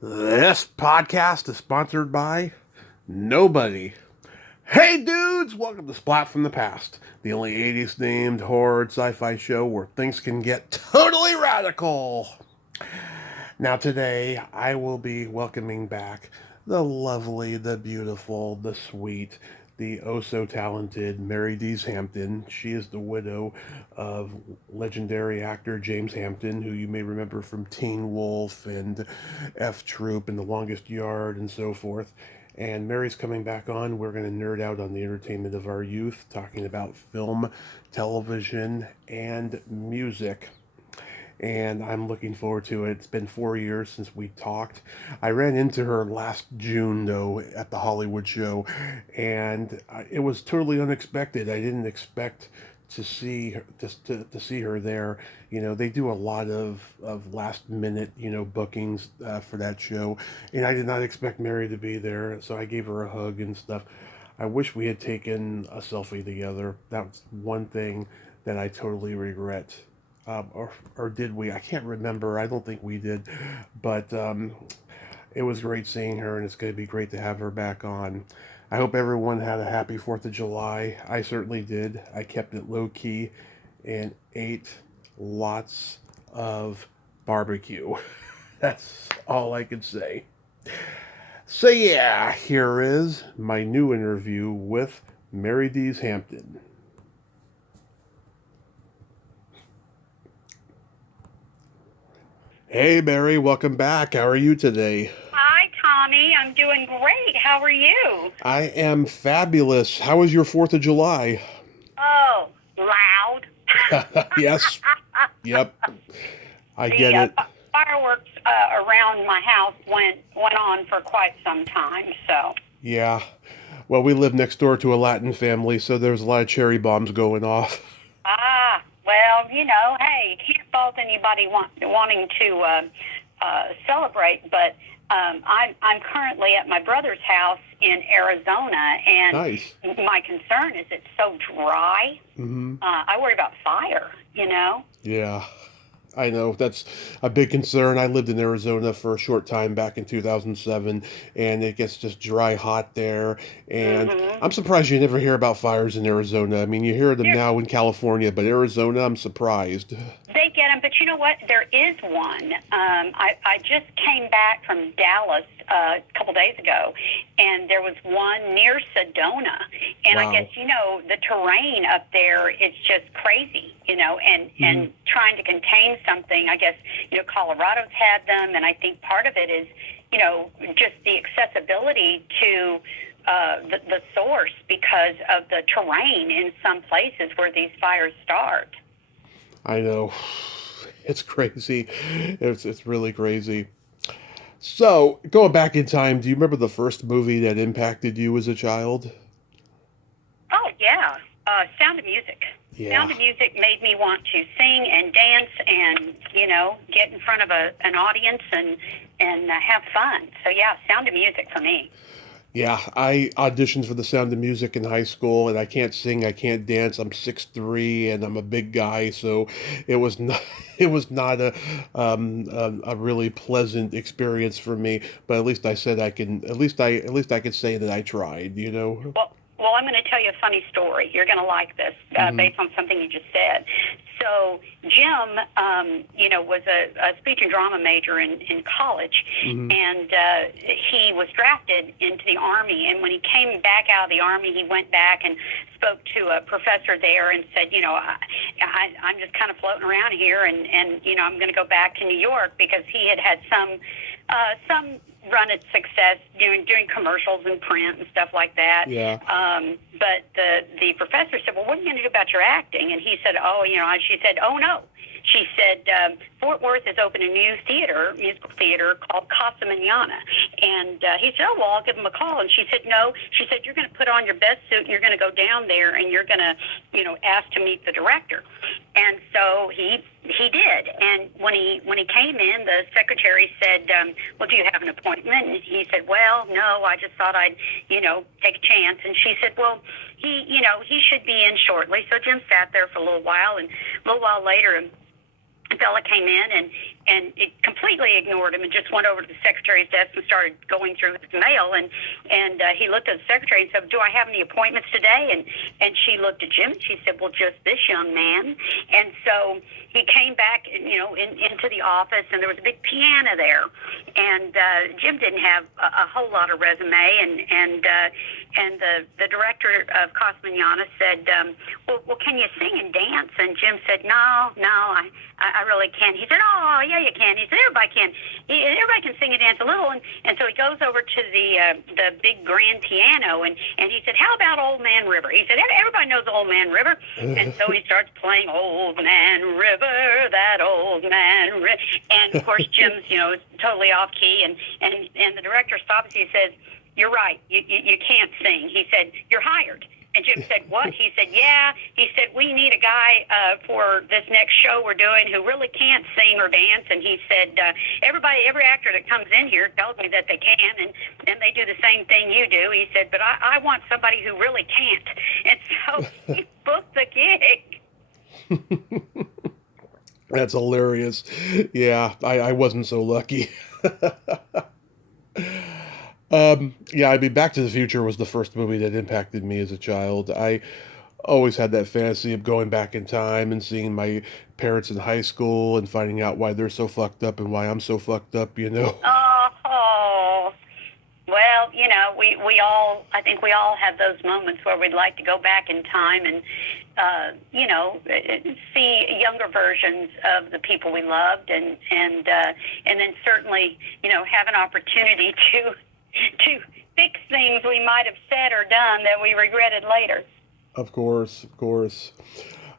This podcast is sponsored by nobody. Hey dudes, welcome to Splat from the Past, the only 80s themed horror sci-fi show where things can get totally radical. Now today, I will be welcoming back the lovely, the beautiful, the sweet, the oh so talented Mary Deese Hampton. She is the widow of legendary actor James Hampton, who you may remember from Teen Wolf and F Troop and The Longest Yard and so forth. And Mary's coming back on. We're going to nerd out on the entertainment of our youth, talking about film, television, and music, and I'm looking forward to it. It's been 4 years since we talked. I ran into her last June, though, at the Hollywood show, and it was totally unexpected. I didn't expect to see her, to see her there. You know, they do a lot of last minute, bookings for that show, and I did not expect Mary to be there, so I gave her a hug and stuff. I wish we had taken a selfie together. That's one thing that I totally regret. Or did we? I can't remember. I don't think we did. But it was great seeing her, and it's going to be great to have her back on. I hope everyone had a happy 4th of July. I certainly did. I kept it low key and ate lots of barbecue. That's all I can say. So, yeah, here is my new interview with Mary Deese Hampton. Hey, Mary, welcome back. How are you today? Hi, Tommy. I'm doing great. How are you? I am fabulous. How was your 4th of July? Oh, loud. Yes, yep, I The get it. fireworks around my house went on for quite some time. So, Yeah. Well, we live next door to a Latin family, so there's a lot of cherry bombs going off. well, hey, you can't fault anybody wanting to celebrate. But I'm currently at my brother's house in Arizona, and Nice. my concern is it's so dry. Mm-hmm. I worry about fire. You know. Yeah. I know that's a big concern. I lived in Arizona for a short time back in 2007, and it gets just dry hot there. And Mm-hmm. I'm surprised you never hear about fires in Arizona. I mean, you hear them now in California, but Arizona, I'm surprised. They get them, but you know what? There is one. I just came back from Dallas a couple days ago, and there was one near Sedona. And I guess Wow. the terrain up there is just crazy. And Hmm. trying to contain something. I guess Colorado's had them, and I think part of it is just the accessibility to. The source because of the terrain in some places where these fires start. I know. It's crazy. It's really crazy. So, going back in time, do you remember the first movie that impacted you as a child? Oh yeah, Sound of Music. Yeah. Sound of Music made me want to sing and dance and get in front of an audience and have fun. So yeah, Sound of Music for me. Yeah, I auditioned for the Sound of Music in high school, and I can't sing, I can't dance. I'm 6'3", and I'm a big guy, so it was not it was not a really pleasant experience for me. But at least I said I can. At least I could say that I tried. You know. Well, I'm going to tell you a funny story. You're going to like this Hmm. based on something you just said. So Jim, was a speech and drama major in college, Hmm. and he was drafted into the Army. And when he came back out of the Army, he went back and spoke to a professor there and said, I'm just kind of floating around here, and I'm going to go back to New York because he had had some run its success doing commercials and print and stuff like that. Yeah. But the professor said, "Well, what are you going to do about your acting?" And he said, "Oh, she said, "Oh no." She said, Fort Worth has opened a new musical theater called Casa Manana. And he said, "Oh, well, I'll give him a call." And she said, "No." She said, "You're going to put on your best suit and you're going to go down there and you're going to, ask to meet the director." And so he did. And when he came in, the secretary said, "Well, do you have an appointment?" And he said, "Well, no, I just thought I'd, take a chance." And she said, "Well, he should be in shortly." So Jim sat there for a little while, and a little while later, fella came in and it completely ignored him and just went over to the secretary's desk and started going through his mail, and he looked at the secretary and said, "Do I have any appointments today?" And she looked at Jim and she said, "Well, just this young man." And so he came back, into the office, and there was a big piano there, and Jim didn't have a whole lot of resume, and the director of Casa Manana said, well, can you sing and dance? And Jim said, no, I really can't. He said, oh, yeah, you can. He said, everybody can. Everybody can sing and dance a little. And so he goes over to the big grand piano, and he said, how about Old Man River? He said, everybody knows Old Man River. And so he starts playing Old Man River, that old man river. And, of course, Jim's, totally off key. And the director stops. He says, you're right. You can't sing. He said, you're hired. And Jim said, what? He said, yeah. He said, we need a guy for this next show we're doing who really can't sing or dance. And he said, every actor that comes in here tells me that they can, and they do the same thing you do. He said, but I want somebody who really can't. And so he booked the gig. That's hilarious. Yeah, I wasn't so lucky. I mean, Back to the Future was the first movie that impacted me as a child. I always had that fantasy of going back in time and seeing my parents in high school and finding out why they're so fucked up and why I'm so fucked up, Oh, well, I think we all have those moments where we'd like to go back in time and, see younger versions of the people we loved, and then certainly, have an opportunity to fix things we might have said or done that we regretted later. Of course.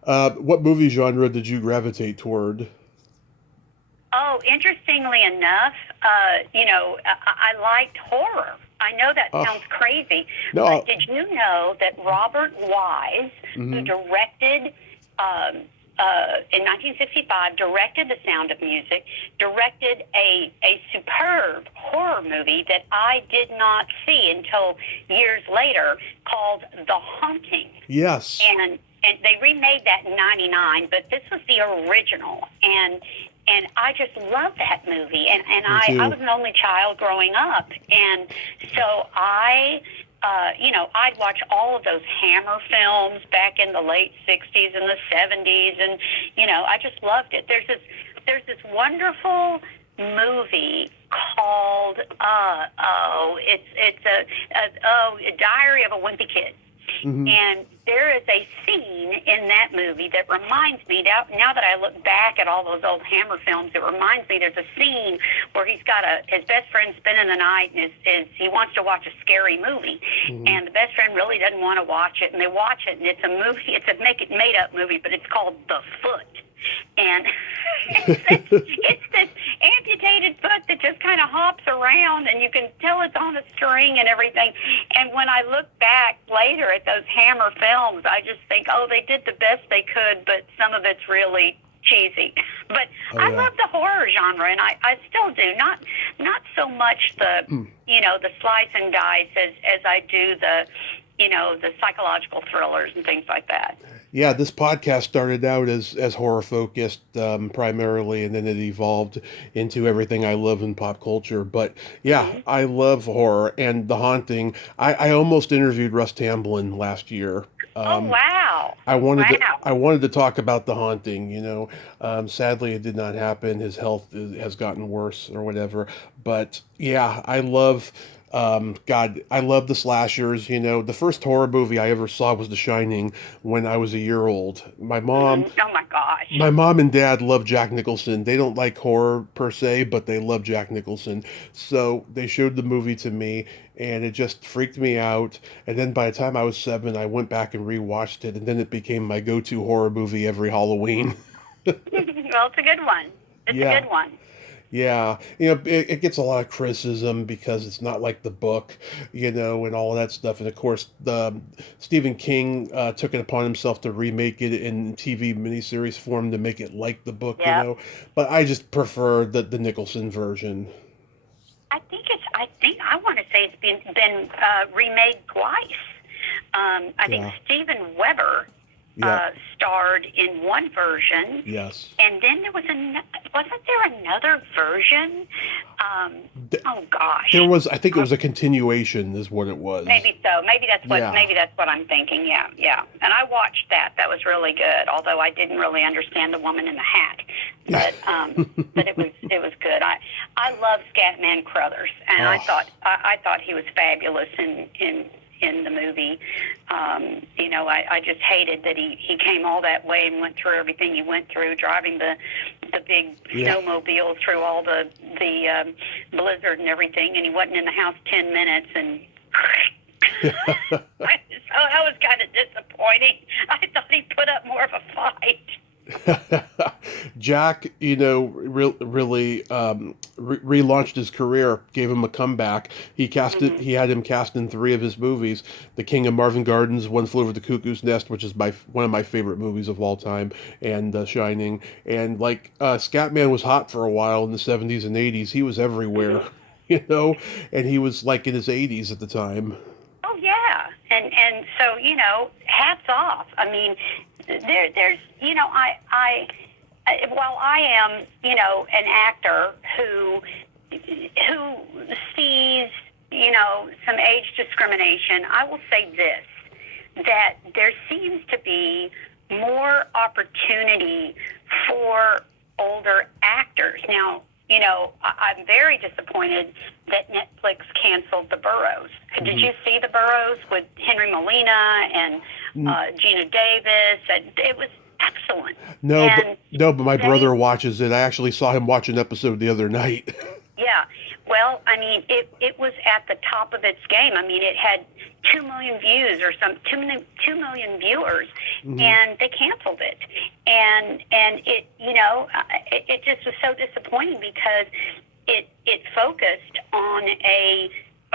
What movie genre did you gravitate toward? Oh, interestingly enough, I liked horror. I know that sounds crazy, but did you know that Robert Wise, who directed in 1965, directed The Sound of Music, directed a superb horror movie that I did not see until years later, called The Haunting. Yes. And they remade that in 99, but this was the original. And I just love that movie. And I was an only child growing up. And so I'd watch all of those Hammer films back in the late 60s and the 70s, and, I just loved it. There's this wonderful movie called, it's a Diary of a Wimpy Kid. Mm-hmm. And there is a scene in that movie that reminds me, now that I look back at all those old Hammer films, it reminds me there's a scene where he's got his best friend spending the night, and he wants to watch a scary movie. Mm-hmm. And the best friend really doesn't want to watch it, and they watch it, and it's a movie, it's a made-up movie, but it's called The Foot. And it's this amputated foot that just kind of hops around, and you can tell it's on a string and everything. And when I look back later at those Hammer films, I just think, they did the best they could, but some of it's really cheesy. But I love the horror genre, and I still do. Not so much the the slice and dice as I do the psychological thrillers and things like that. Yeah, this podcast started out as horror focused primarily, and then it evolved into everything I love in pop culture. But yeah, I love horror and The Haunting. I almost interviewed Russ Tamblyn last year. Oh wow! I wanted to talk about The Haunting. Sadly, it did not happen. His health has gotten worse or whatever. But yeah, I love. I love the slashers. The first horror movie I ever saw was The Shining when I was a year old. My mom. Oh my gosh. My mom and dad love Jack Nicholson. They don't like horror per se, but they love Jack Nicholson. So they showed the movie to me, and it just freaked me out. And then by the time I was 7, I went back and rewatched it, and then it became my go-to horror movie every Halloween. Well, it's a good one. It's a good one. Yeah, it gets a lot of criticism because it's not like the book, and all of that stuff. And of course, Stephen King took it upon himself to remake it in TV miniseries form to make it like the book, But I just prefer the Nicholson version. I I want to say it's been remade twice. I think Steven Weber Yeah. Starred in one version. Yes. And then there was wasn't there another version? Oh gosh. There was, I think it was a continuation is what it was. Maybe so. Maybe that's Yeah. what I'm thinking. Yeah, yeah. And I watched that. That was really good. Although I didn't really understand the woman in the hat, but it was good. I love Scatman Crothers, and I thought he was fabulous in the movie. I just hated that he came all that way and went through everything he went through, driving the big snowmobile through all the blizzard and everything, and he wasn't in the house 10 minutes, and so that was kind of disappointing. I thought he put up more of a fight. Jack, really relaunched his career, gave him a comeback. He had him cast in 3 of his movies: The King of Marvin Gardens, One Flew Over the Cuckoo's Nest, which is one of my favorite movies of all time, and Shining. And Scatman was hot for a while in the 70s and 80s. He was everywhere, and he was in his 80s at the time. Oh yeah, and so hats off. I mean, there's while I am an actor who sees some age discrimination, I will say this, that there seems to be more opportunity for older actors now. I'm very disappointed that Netflix canceled The Burrows. Did you see The Burrows with Henry Molina and Gina Davis? It was excellent. But my brother watches it. I actually saw him watch an episode the other night. Yeah. Well, I mean, it was at the top of its game. I mean, it had 2 million views or 2 million viewers, and they canceled it. And it, it just was so disappointing because it focused on a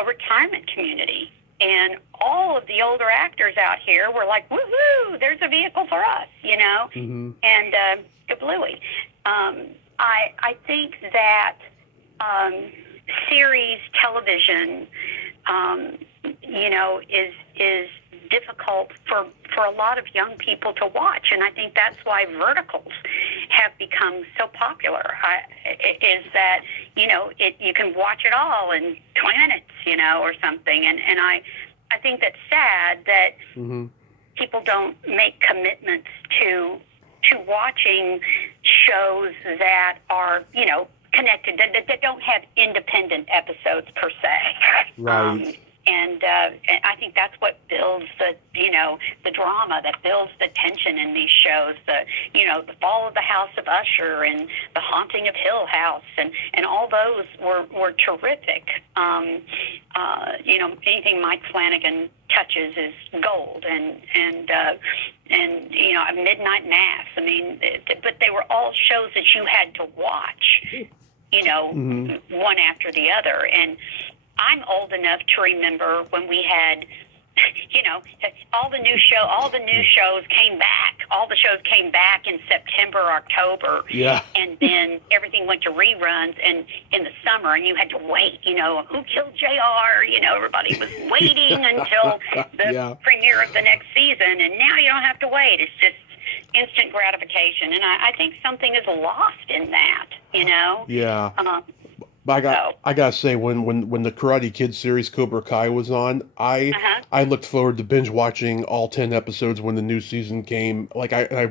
retirement community. And all of the older actors out here were like, woohoo, there's a vehicle for us, and kablooey. I think that series television, is difficult for a lot of young people to watch, and I think that's why verticals have become so popular. Is that you can watch it all in 20 minutes, or something, and I think that's sad that people don't make commitments to watching shows that are connected, that don't have independent episodes per se. Right. And I think that's what builds the drama, that builds the tension in these shows. The Fall of the House of Usher and The Haunting of Hill House, and all those were terrific. Anything Mike Flanagan touches is gold, and Midnight Mass. I mean, but they were all shows that you had to watch, one after the other. And I'm old enough to remember when we had, all the new shows came back. All the shows came back in September, October. Yeah. And then everything went to reruns and in the summer, and you had to wait, who killed JR? Everybody was waiting until the premiere of the next season, and now you don't have to wait. It's just instant gratification. And I think something is lost in that, Yeah. But I gotta say, when the Karate Kid series Cobra Kai was on, I looked forward to binge watching all 10 episodes when the new season came. I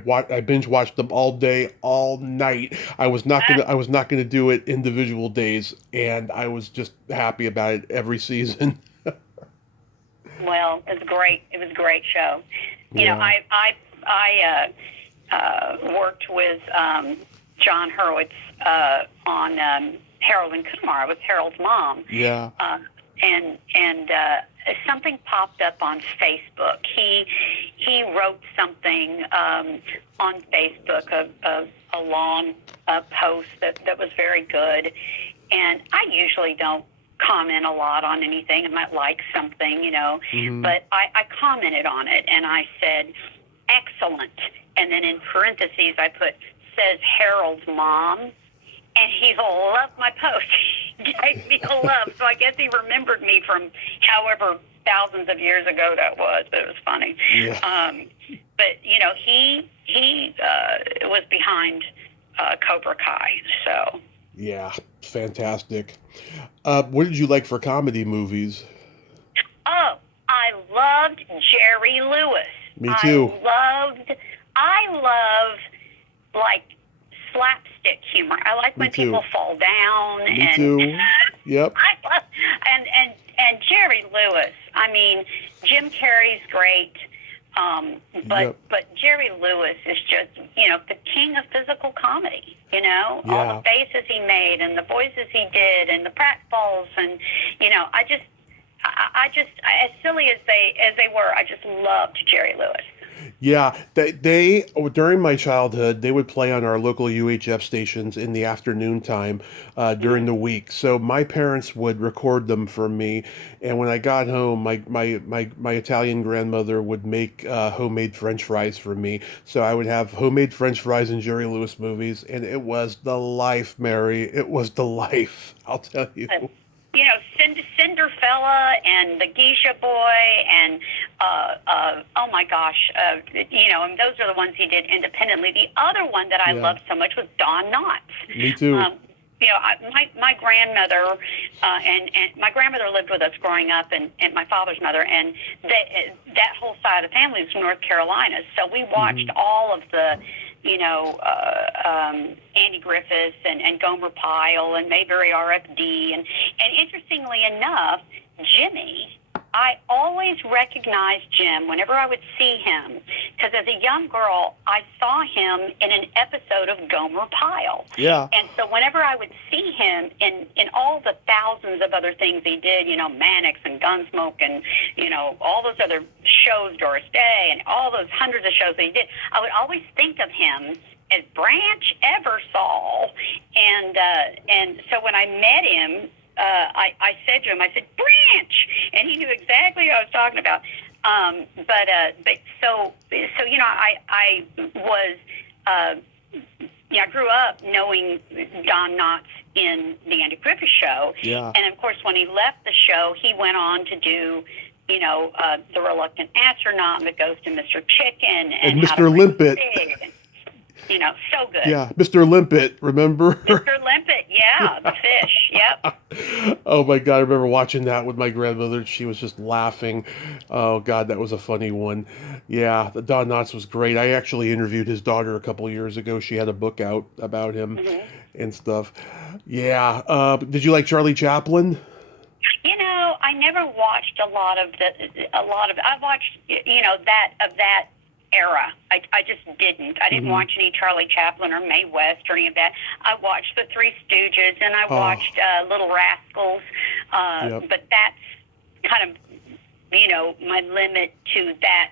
binge watched them all day, all night. I was not gonna do it individual days, and I was just happy about it every season. Well, it was great. It was a great show. I worked with John Hurwitz on Harold and Kumar. I was Harold's mom. Yeah. And something popped up on Facebook. He wrote something on Facebook, a long post that was very good. And I usually don't comment a lot on anything. I might like something, but I commented on it, and I said, excellent. And then in parentheses, I put, says Harold's mom. And he loved my post. He gave me a love. So I guess he remembered me from however thousands of years ago that was. But it was funny. Yeah. but he was behind Cobra Kai. So Yeah, fantastic. What did you like for comedy movies? oh, I loved Jerry Lewis. Me too. I love like slapstick humor. I like Me when too. people fall down. Me and too. Yep. I love and Jerry Lewis. I mean, Jim Carrey's great. Yep. But Jerry Lewis is just, the king of physical comedy, all Yeah. the faces he made and the voices he did and the pratfalls and, I just, as silly as they were, I just loved Jerry Lewis. Yeah, they during my childhood, they would play on our local UHF stations in the afternoon time during the week. So my parents would record them for me, and when I got home, my Italian grandmother would make homemade French fries for me. So I would have homemade French fries and Jerry Lewis movies, and it was the life, Mary. It was the life. I'll tell you. Cinderfella and the Geisha Boy and oh my gosh, and those are the ones he did independently. The other one that I loved so much was Don Knotts. Me too. My grandmother and my grandmother lived with us growing up, and my father's mother, and that whole side of the family was from North Carolina. So we watched all of the Andy Griffiths and Gomer Pyle and Mayberry RFD. And interestingly enough, Jimmy, I always recognized Jim whenever I would see him, because as a young girl, I saw him in an episode of Gomer Pyle. Yeah. And so whenever I would see him in all the thousands of other things he did, Mannix and Gunsmoke and, all those other shows, Doris Day, and all those hundreds of shows that he did, I would always think of him as Branch Eversole. And so when I met him, I said to him, I said, Branch! And he knew exactly what I was talking about. I grew up knowing Don Knotts in the Andy Griffith Show. Yeah. And, of course, when he left the show, he went on to do, The Reluctant Astronaut and The Ghost of Mr. Chicken. And Mr. Limpet. So good. Yeah, Mr. Limpet, remember? Mr. Limpet, yeah, the fish, yep. Oh my God, I remember watching that with my grandmother. She was just laughing. Oh God, that was a funny one. Yeah, the Don Knotts was great. I actually interviewed his daughter a couple of years ago. She had a book out about him and stuff. Yeah. Did you like Charlie Chaplin? I never watched a lot of. I watched, that era. I just didn't. I didn't watch any Charlie Chaplin or Mae West or any of that. I watched The Three Stooges and I watched Little Rascals. But that's kind of, my limit to that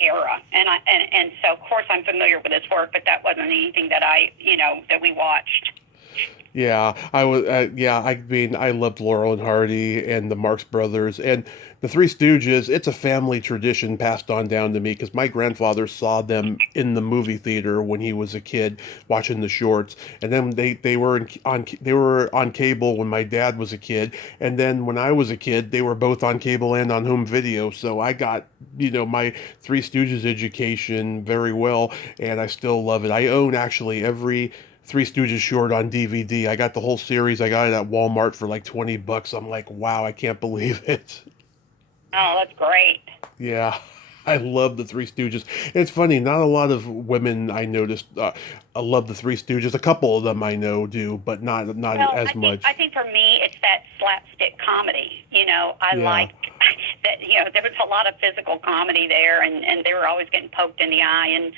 era. And so of course I'm familiar with his work, but that wasn't anything that that we watched. Yeah, I was. I mean, I loved Laurel and Hardy and the Marx Brothers and the Three Stooges. It's a family tradition passed on down to me because my grandfather saw them in the movie theater when he was a kid watching the shorts, and then they were on cable when my dad was a kid, and then when I was a kid, they were both on cable and on home video. So I got my Three Stooges education very well, and I still love it. I own actually every Three Stooges short on DVD. I got the whole series. I got it at Walmart for like $20. I'm like, wow, I can't believe it. Oh, that's great. Yeah, I love the Three Stooges. It's funny, not a lot of women I noticed love the Three Stooges. A couple of them I know do, but not as much. I think for me, it's that slapstick comedy. I like that. There was a lot of physical comedy there, and they were always getting poked in the eye and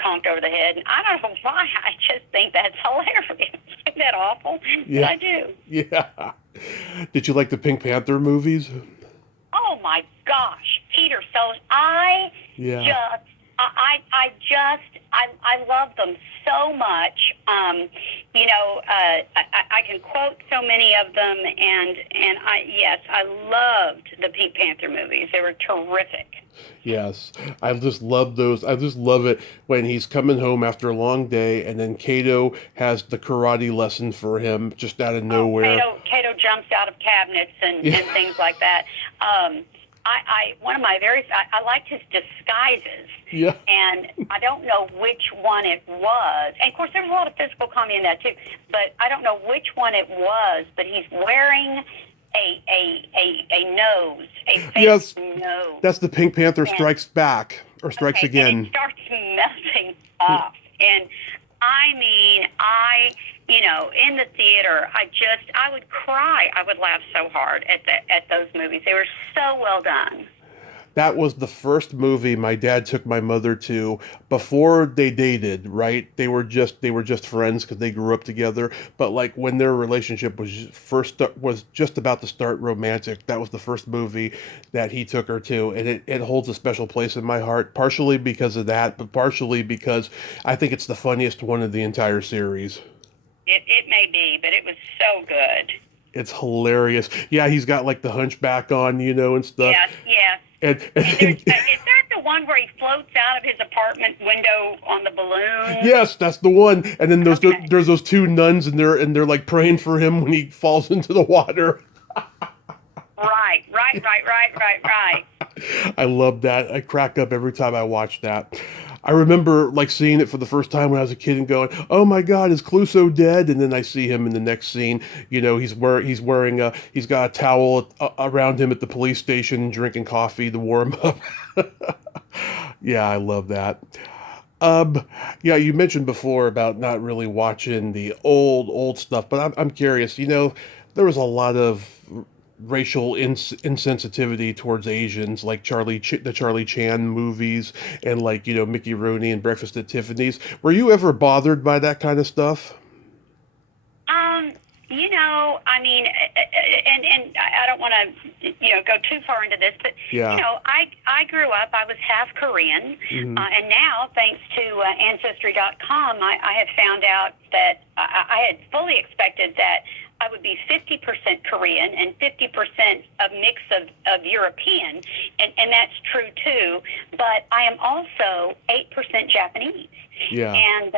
conked over the head. And I don't know why. I just think that's hilarious. Isn't that awful? Yeah. But I do. Yeah. Did you like the Pink Panther movies? Oh my gosh, Peter Sellers! I love them so much. I can quote so many of them, and I loved the Pink Panther movies. They were terrific. Yes, I just love those. I just love it when he's coming home after a long day, and then Kato has the karate lesson for him just out of nowhere. Kato jumps out of cabinets and things like that. one of my I liked his disguises. Yeah. And I don't know which one it was. And of course, there's a lot of physical comedy in that too. But I don't know which one it was. But he's wearing a nose, a fake nose. That's the Pink Panther Strikes Back or Strikes Again. And it starts melting off. And I mean, in the theater, I would cry. I would laugh so hard at those movies. They were so well done. That was the first movie my dad took my mother to before they dated, right? They were just friends because they grew up together. But like when their relationship was just about to start romantic, that was the first movie that he took her to, and it holds a special place in my heart, partially because of that, but partially because I think it's the funniest one of the entire series. It may be, but it was so good. It's hilarious. Yeah, he's got like the hunchback on, and stuff. Yes. And is that the one where he floats out of his apartment window on the balloon? Yes, that's the one. And then there's those two nuns, and they're like praying for him when he falls into the water. Right. I love that. I crack up every time I watch that. I remember like seeing it for the first time when I was a kid and going, "Oh my God, is Clouseau dead?" And then I see him in the next scene. He's got a towel around him at the police station, drinking coffee to warm up. Yeah, I love that. Yeah, you mentioned before about not really watching the old stuff, but I'm curious. There was a lot of racial insensitivity towards Asians, like the Charlie Chan movies, and like Mickey Rooney and Breakfast at Tiffany's. Were you ever bothered by that kind of stuff? I mean, and I don't want to, go too far into this, but yeah. I grew up. I was half Korean, and now thanks to Ancestry.com, I have found out that I had fully expected that I would be 50% Korean and 50% a mix of European, and that's true too. But I am also 8% Japanese. Yeah. And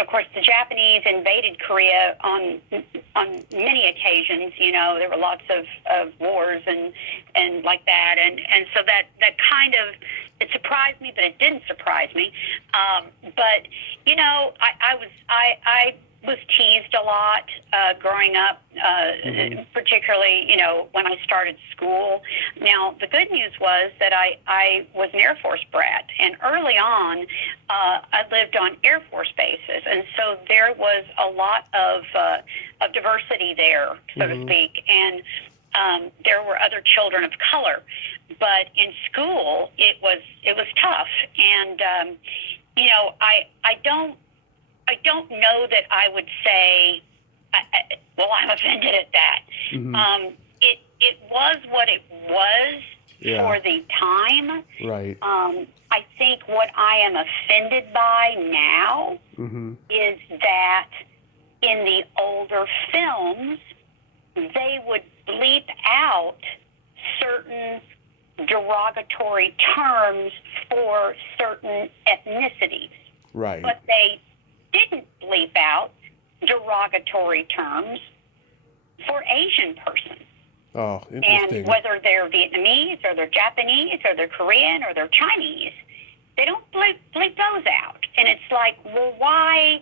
of course the Japanese invaded Korea on many occasions. There were lots of wars and like that, and so that kind of, it surprised me, but it didn't surprise me. But I was teased a lot growing up, particularly, when I started school. Now, the good news was that I was an Air Force brat, and early on, I lived on Air Force bases, and so there was a lot of diversity there, so to speak, and there were other children of color. But in school, it was tough, and I don't know that I would say, I'm offended at that. It was what it was for the time. Right. I think what I am offended by now is that in the older films, they would bleep out certain derogatory terms for certain ethnicities. Right. But they didn't bleep out derogatory terms for Asian persons. Oh, interesting. And whether they're Vietnamese or they're Japanese or they're Korean or they're Chinese, they don't bleep those out. And it's like, well, why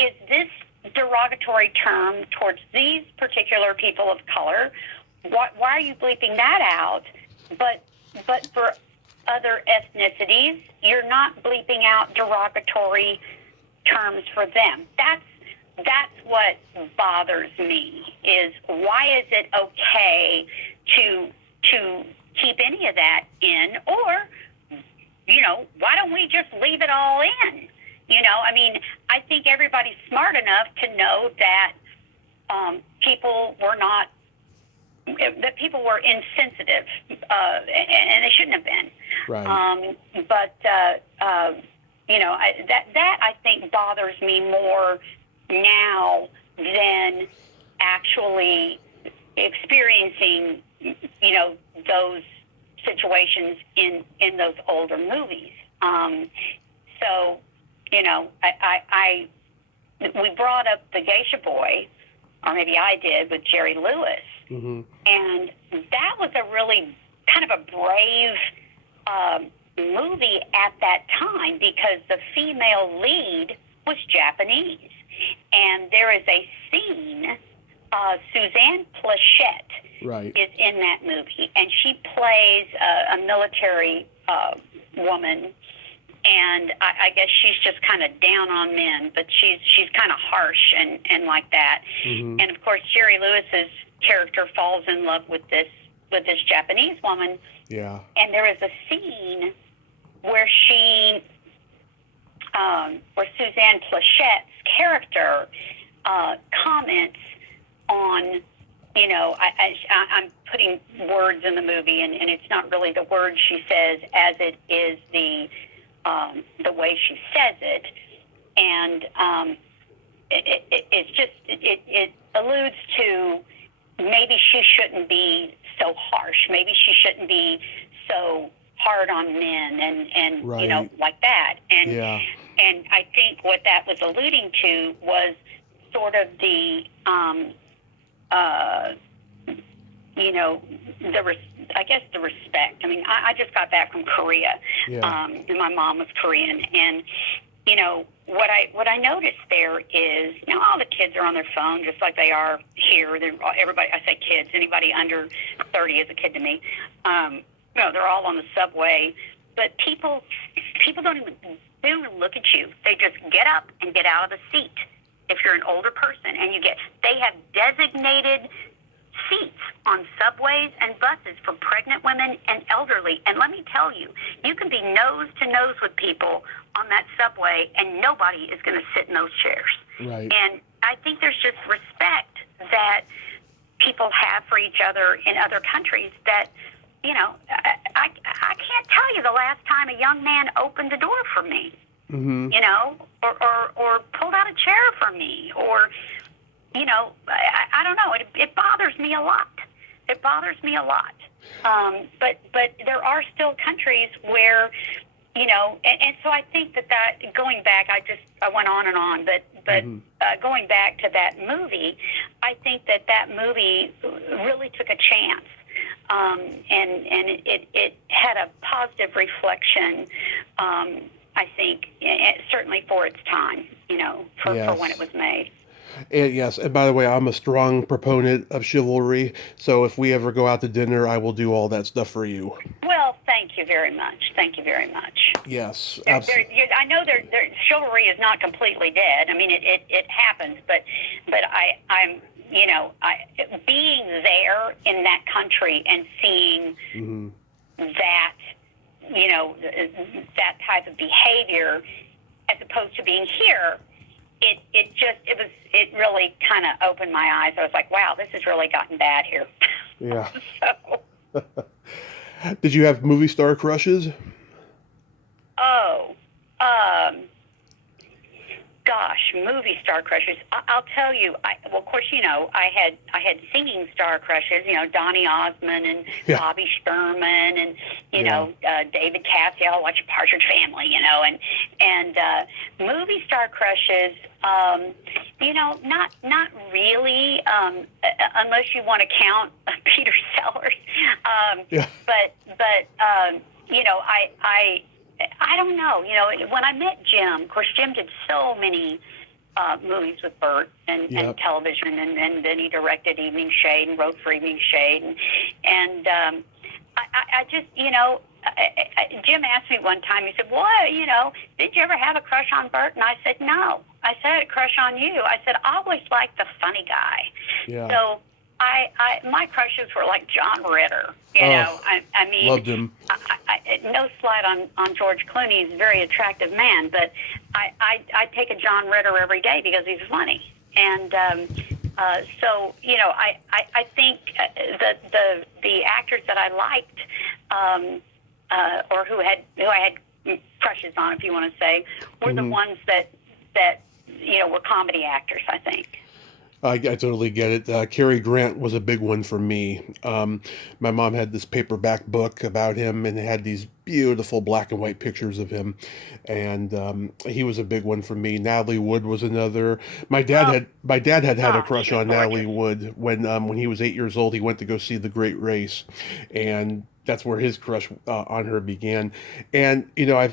is this derogatory term towards these particular people of color, why are you bleeping that out? But for other ethnicities, you're not bleeping out derogatory terms for them. That's what bothers me, is why is it okay to keep any of that in, or why don't we just leave it all in? I think everybody's smart enough to know that people were insensitive, and they shouldn't have been. Right. That I think bothers me more now than actually experieing, those situations in those older movies. We brought up the Geisha Boy, or maybe I did, with Jerry Lewis, and that was a really kind kind of a brave movie at that time because the female lead was Japanese. And there is a scene, Suzanne Plachette is in that movie, and she plays a military woman, and I guess she's just kind of down on men, but she's kind of harsh and like that. Mm-hmm. And of course, Jerry Lewis's character falls in love with this Japanese woman. Yeah. And there is a scene where where Suzanne Plachette's character comments on, you know, I'm putting words in the movie, and it's not really the words she says as it is the way she says it, and it alludes to maybe she shouldn't be so harsh, maybe she shouldn't be so hard on men, and you know, like that, and I think what that was alluding to was sort of the you know, I guess the respect. I mean, I just got back from Korea, and my mom was Korean, and you know, what I noticed there is, you know, all the kids are on their phone just like they are here. Everybody, I say kids, anybody under 30 is a kid to me. You know, they're all on the subway, but people don't even look at you. They just get up and get out of the seat. If you're an older person, and they have designated seats on subways and buses for pregnant women and elderly. And let me tell you, you can be nose to nose with people on that subway, and nobody is going to sit in those chairs. Right. And I think there's just respect that people have for each other in other countries that, you know, I can't tell you the last time a young man opened the door for me, you know, or pulled out a chair for me, or, you know, I don't know. It bothers me a lot. It bothers me a lot. But there are still countries where, you know, and so I think that going back, I went on and on, but going back to that movie, I think that movie really took a chance. And it had a positive reflection, I think, certainly for its time, you know, for when it was made. And yes, and by the way, I'm a strong proponent of chivalry, so if we ever go out to dinner, I will do all that stuff for you. Well, thank you very much. Thank you very much. Yes, absolutely. I know chivalry is not completely dead. I mean, it happens, but I'm you know, being there in that country and seeing that, you know, that type of behavior, as opposed to being here, it really kind of opened my eyes. I was like, wow, this has really gotten bad here. Yeah. So. Did you have movie star crushes? Oh, gosh, movie star crushes. I'll tell you. Well, of course, you know, I had singing star crushes. You know, Donny Osmond and Bobby Sherman, and you know, David Cassidy. I'll watch Partridge Family. You know, and movie star crushes. You know, not really, unless you want to count Peter Sellers. But you know, I don't know. You know, when I met Jim, of course, Jim did so many movies with Bert and television, and then he directed Evening Shade and wrote for Evening Shade, and I just, you know, Jim asked me one time. He said, "Well, you know, did you ever have a crush on Bert?" And I said, "No." I said, "I had a crush on you." I said, "I always liked the funny guy." Yeah. So my crushes were like John Ritter. You know, I mean, loved him. No slight on George Clooney. He's a very attractive man, but I take a John Ritter every day because he's funny. And so, you know, I think the actors that I liked, or who I had crushes on, if you want to say, were the ones that you know, were comedy actors, I think. I totally get it. Cary Grant was a big one for me. My mom had this paperback book about him, and it had these beautiful black and white pictures of him, and he was a big one for me. Natalie Wood was another. My dad had a crush on Natalie Wood when he was 8 years old. He went to go see The Great Race, and that's where his crush on her began. And I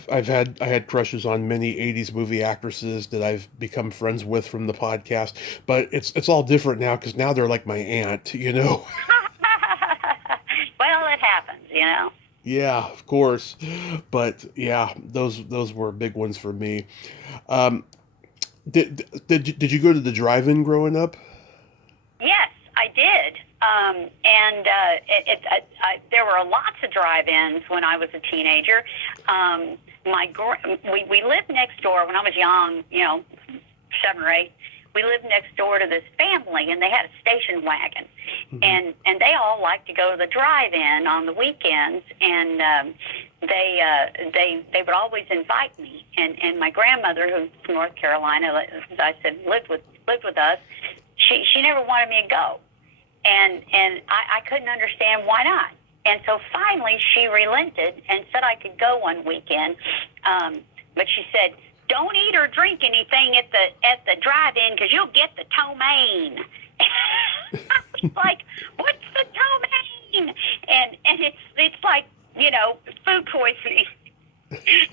had crushes on many '80s movie actresses that I've become friends with from the podcast. But it's all different now because now they're like my aunt. Well, it happens. Yeah, of course. But yeah, those were big ones for me. Um, did you go to the drive-in growing up? Yes, I did. And there were lots of drive-ins when I was a teenager. We lived next door when I was young, 7 or 8. We lived next door to this family, and they had a station wagon, and they all liked to go to the drive-in on the weekends, and they would always invite me. And my grandmother, who's from North Carolina, as I said, lived with us. She never wanted me to go, and I couldn't understand why not. And so finally, she relented and said I could go one weekend, but she said, "Don't eat or drink anything at the drive-in because you'll get the ptomaine." I was like, "What's the ptomaine?" And it's like food poisoning.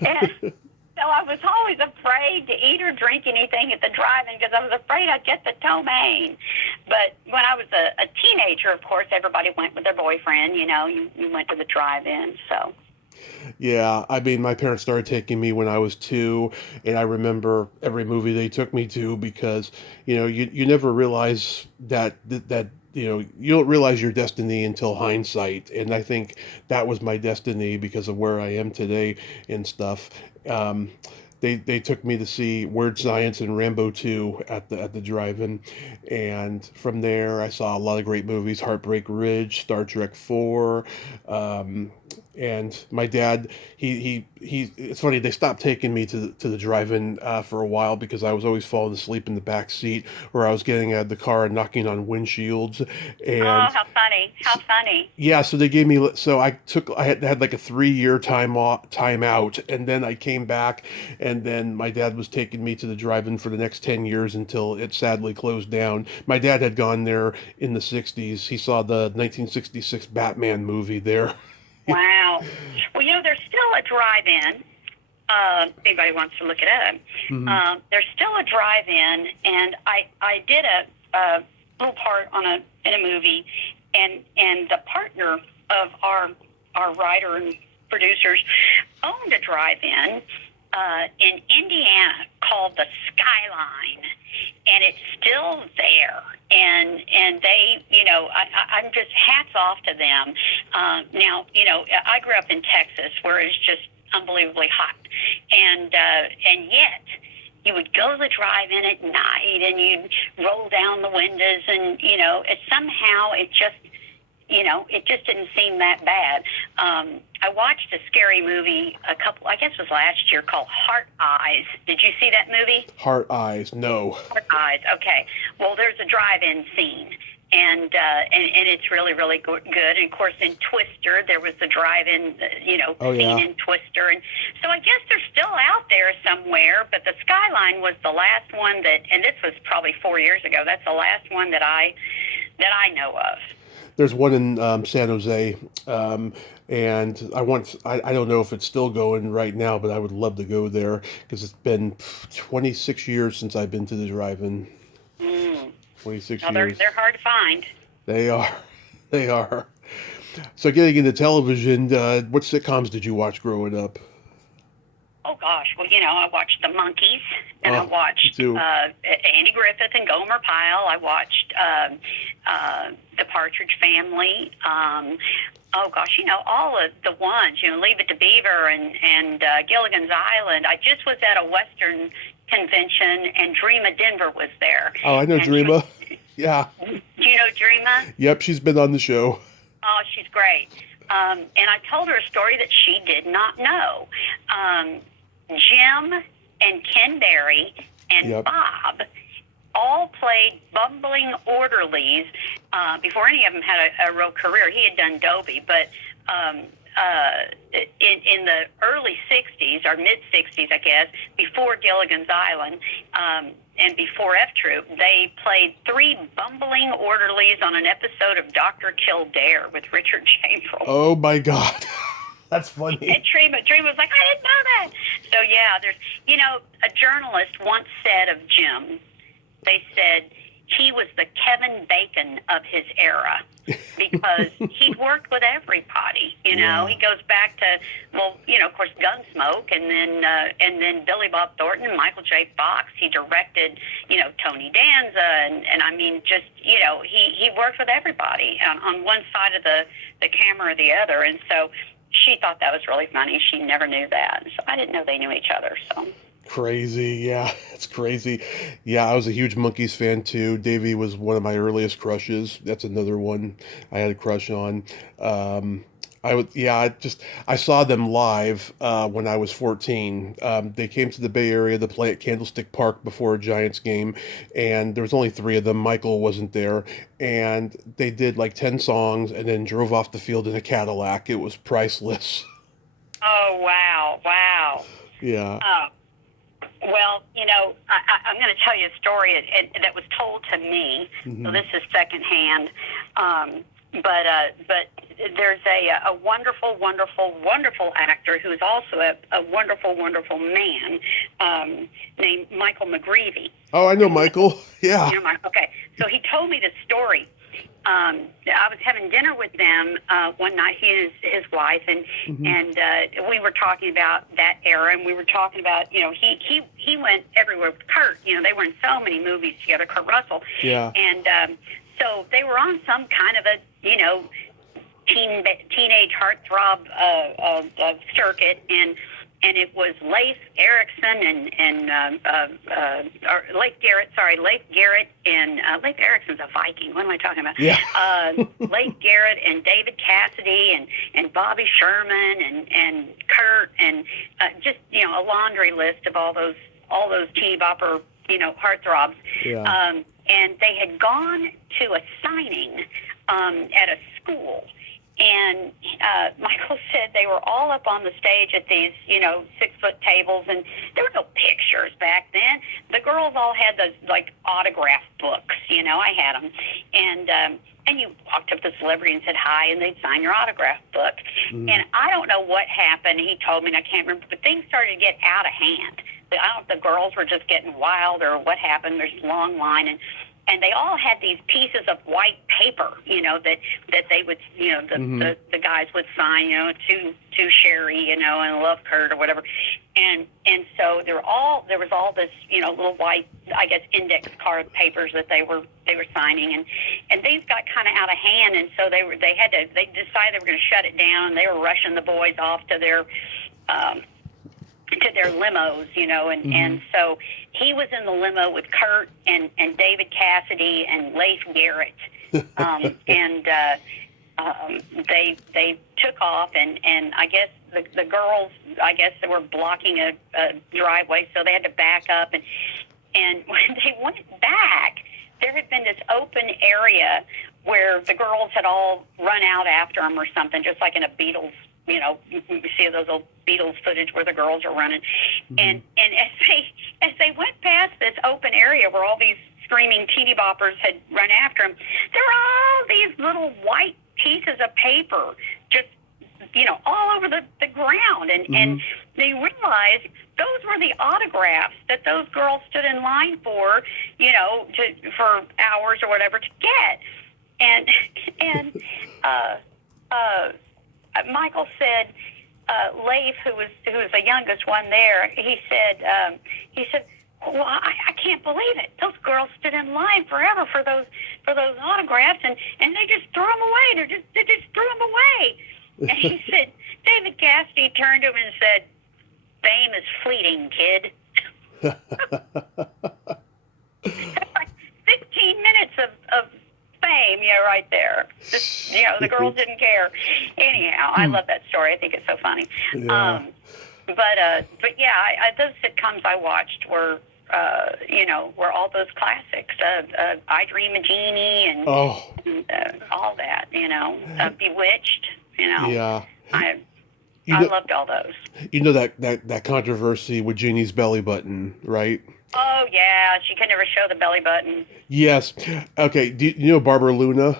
And so I was always afraid to eat or drink anything at the drive-in because I was afraid I'd get the ptomaine. But when I was a teenager, of course, everybody went with their boyfriend. You went to the drive-in, so. Yeah, I mean, my parents started taking me when I was 2, and I remember every movie they took me to because, you never realize that you don't realize your destiny until hindsight, and I think that was my destiny because of where I am today and stuff. Um, they took me to see Weird Science and Rambo 2 at the drive-in, and from there I saw a lot of great movies: Heartbreak Ridge, Star Trek 4. um, and my dad, he it's funny, they stopped taking me to the drive-in for a while because I was always falling asleep in the back seat, or I was getting out of the car and knocking on windshields. Oh, And how funny! How funny! yeah, so they gave me, so I had like a 3 year time out, and then I came back, and then my dad was taking me to the drive-in for the next 10 years until it sadly closed down. My dad had gone there in the '60s. He saw the 1966 Batman movie there. Wow. Well, there's still a drive-in. If anybody wants to look it up, Mhm. there's still a drive-in, and I did a little part in a movie, and the partner of our writer and producers owned a drive-in in Indiana called the Skyline, and it's still there. And they, I'm just hats off to them. Now, I grew up in Texas, where it's just unbelievably hot, and yet you would go to the drive-in at night, and you'd roll down the windows, and somehow it just didn't seem that bad. I watched a scary movie I guess it was last year, called Heart Eyes. Did you see that movie? Heart Eyes, no. Heart Eyes, okay. Well, there's a drive-in scene, and it's really, really good. And, of course, in Twister, there was the drive-in, Oh, scene yeah. in Twister. And so I guess they're still out there somewhere, but the Skyline was the last one and this was probably 4 years ago. That's the last one that I know of. There's one in San Jose, and I don't know if it's still going right now, but I would love to go there because it's been 26 years since I've been to the drive-in. Mm. 26 Well, years. they're hard to find. They are. They are. So getting into television, what sitcoms did you watch growing up? Oh gosh, well I watched the Monkees, and I Oh, me watched too. Andy Griffith and Gomer Pyle. I watched the Partridge Family. Oh gosh, all of the ones. Leave It to Beaver and Gilligan's Island. I just was at a Western convention, and Dreama Denver was there. Oh, I know And Dreama. Yeah. do you know Dreama? Yep, she's been on the show. Oh, she's great. And I told her a story that she did not know. Jim and Ken Berry and Yep. Bob all played bumbling orderlies before any of them had a real career. He had done Dobie, but in the early 60s, or mid 60s, I guess, before Gilligan's Island, and before F Troop, they played 3 bumbling orderlies on an episode of Dr. Kildare with Richard Chamberlain. Oh my God. That's funny. And Trina was like, I didn't know that. So yeah, there's, a journalist once said of Jim, they said he was the Kevin Bacon of his era because he worked with everybody. Yeah. He goes back to, of course, Gunsmoke, and then Billy Bob Thornton, Michael J. Fox. He directed, Tony Danza, and I mean, just he worked with everybody on one side of the camera or the other, and so she thought that was really funny. She never knew that, so I didn't know they knew each other. So. Crazy, yeah, it's crazy. Yeah, I was a huge Monkees fan too. Davey was one of my earliest crushes. That's another one I had a crush on. I saw them live when I was 14. They came to the Bay Area to play at Candlestick Park before a Giants game, and there was only 3 of them. Michael wasn't there, and they did like 10 songs and then drove off the field in a Cadillac. It was priceless. Oh wow! Yeah. Well, I'm going to tell you a story that was told to me. Mm-hmm. So this is secondhand. But there's a wonderful, wonderful, wonderful actor who's also a wonderful, wonderful man named Michael McGreevy. Oh, I know Michael. Yeah. Okay. So he told me this story. I was having dinner with them one night, he and his wife, and Mm-hmm. and we were talking about that era, and we were talking about, he went everywhere with Kurt. They were in so many movies together, Kurt Russell. Yeah. And so they were on some kind of a, teenage heartthrob circuit, and it was Leif Erikson Leif Garrett, and Leif Erikson's a Viking. What am I talking about? Yeah. Leif Garrett and David Cassidy and Bobby Sherman and Kurt and just a laundry list of all those teeny bopper heartthrobs. Yeah. And they had gone to a signing at a school. And Michael said they were all up on the stage at these, 6-foot tables, and there were no pictures back then. The girls all had those, autograph books, I had them. And you walked up to the celebrity and said hi, and they'd sign your autograph book. Mm. And I don't know what happened. He told me, and I can't remember, but things started to get out of hand. I don't know if the girls were just getting wild or what happened. There's a long line, and they all had these pieces of white paper, that they would, Mm-hmm. the guys would sign, to Sherry, and Love Kurt or whatever. And so there was all this, little white, I guess, index card papers that they were signing, and things got kind of out of hand, and so they decided they were going to shut it down, and they were rushing the boys off to their limos, Mm-hmm. and so he was in the limo with Kurt and David Cassidy and Leif Garrett, and they took off, and I guess the girls, they were blocking a driveway, so they had to back up, and when they went back, there had been this open area where the girls had all run out after them or something, just like in a Beatles. You see those old Beatles footage where the girls are running, mm-hmm. and as they went past this open area where all these screaming teeny boppers had run after them, there were all these little white pieces of paper just all over the ground, and mm-hmm. and they realized those were the autographs that those girls stood in line for for hours or whatever to get, and Michael said, Leif, who was the youngest one there, he said, well, I can't believe it. Those girls stood in line forever for those autographs, and they just threw them away. They just threw them away. And he said, David Cassidy turned to him and said, "Fame is fleeting, kid." That's like 15 minutes of fame, right there. Just, the girls didn't care. Anyhow, I love that story. I think it's so funny. Yeah. But yeah, those sitcoms I watched were all those classics. I Dream of Jeannie and all that. Bewitched. Yeah. You I know, loved all those. you know that controversy with Jeannie's belly button, right? Oh yeah, she could never show the belly button. Yes. Okay. Do you know Barbara Luna?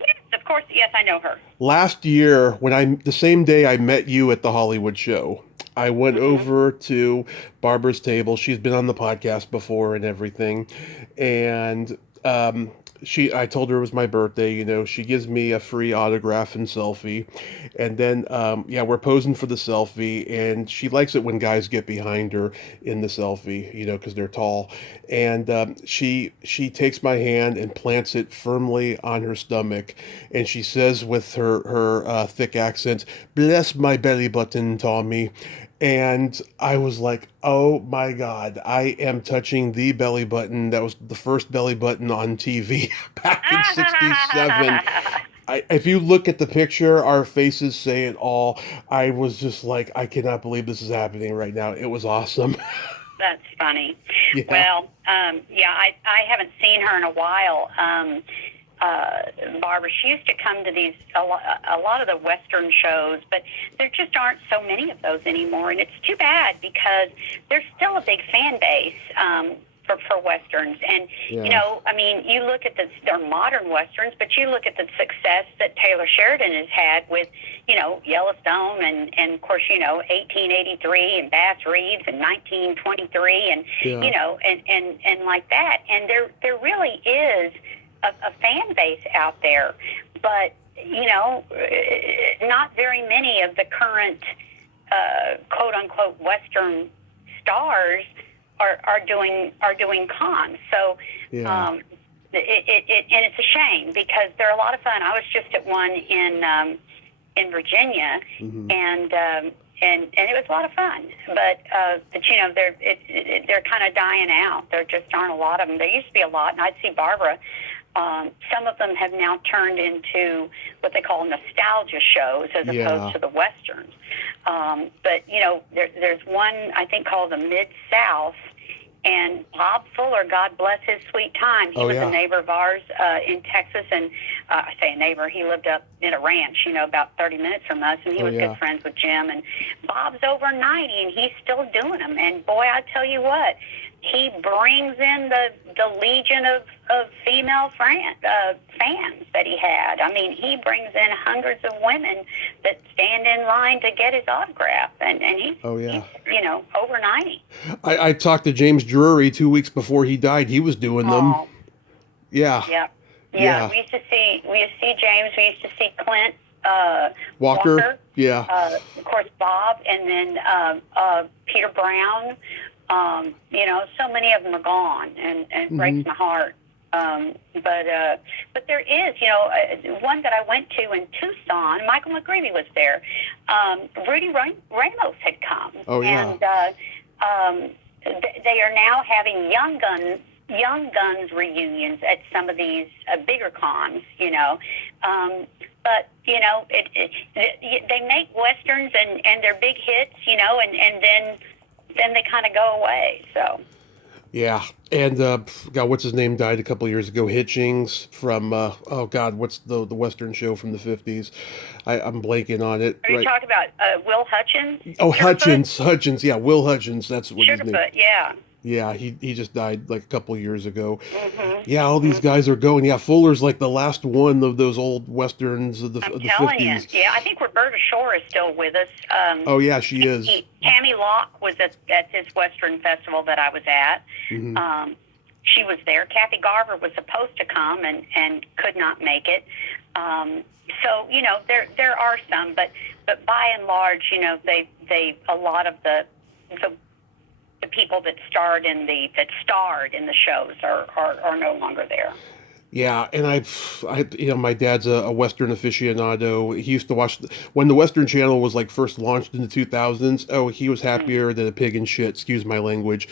Yes, of course. Yes, I know her. Last year, the same day I met you at the Hollywood show, I went Hmm. over to Barbara's table. She's been on the podcast before and everything, and I told her it was my birthday. She gives me a free autograph and selfie, and then yeah, we're posing for the selfie, and she likes it when guys get behind her in the selfie, because they're tall, and she takes my hand and plants it firmly on her stomach, and she says with her thick accent, "Bless my belly button, Tommy." And I was like, oh my God, I am touching the belly button. That was the first belly button on TV back in 67. If you look at the picture, our faces say it all. I was just like, I cannot believe this is happening right now. It was awesome. That's funny. Yeah. Well, yeah, I haven't seen her in a while. Barbara, she used to come to a lot of the Western shows, but there just aren't so many of those anymore, and it's too bad because there's still a big fan base for Westerns. And, Yeah. I mean, you look at they're modern Westerns, but you look at the success that Taylor Sheridan has had with, Yellowstone and of course, 1883 and Bass Reeves and 1923 and, Yeah. and like that. And there really is a fan base out there, but not very many of the current quote unquote Western stars are doing cons. So Yeah. and it's a shame because they're a lot of fun. I was just at one in Virginia, Hmm. and it was a lot of fun. But they're kind of dying out. There just aren't a lot of them. There used to be a lot, and I'd see Barbara. Some of them have now turned into what they call nostalgia shows as Yeah. opposed to the Westerns. But, there's one, I think, called the Mid-South, and Bob Fuller, God bless his sweet time, he Oh, was yeah. a neighbor of ours in Texas, and I say a neighbor, he lived up in a ranch, about 30 minutes from us, and he Oh, was yeah. good friends with Jim, and Bob's over 90, and he's still doing them, and boy, I tell you what, he brings in the legion of female fans that he had. I mean, he brings in hundreds of women that stand in line to get his autograph, and he's, Oh, yeah. he's over 90. I talked to James Drury 2 weeks before he died. He was doing them. Oh, Yeah. yeah. Yeah, Yeah. we used to see James, we used to see Clint Walker. Yeah. of course Bob, and then Peter Brown. So many of them are gone, and it breaks my heart. But there is, one that I went to in Tucson. Michael McGreevy was there. Rudy Ramos had come, Oh, yeah. and they are now having Young Guns reunions at some of these bigger cons. But they make westerns and they're big hits, and then they kind of go away. So. Yeah, and God, what's his name died a couple of years ago? Hitchings from oh God, what's the Western show from the 50s? I'm blanking on it. Are you Right. talking about Will Hutchins? Oh, Sugarfoot? Hutchins. Yeah, Will Hutchins. That's what his name. Sugarfoot, yeah. Yeah, he just died like a couple of years ago. Mm-hmm. Yeah, all these guys are going. Yeah, Fuller's like the last one of those old westerns of the I'm of the telling you. 50s. Yeah, I think Roberta Shore is still with us. Oh yeah, she is. Tammy Locke was at this Western festival that I was at. Hmm. She was there. Kathy Garver was supposed to come and could not make it. So there are some, but by and large, they a lot of the people that starred in the shows are no longer there. Yeah, and my dad's a Western aficionado. He used to watch when the Western Channel was like first launched in the 2000s. Oh, he was happier than a pig in shit. Excuse my language.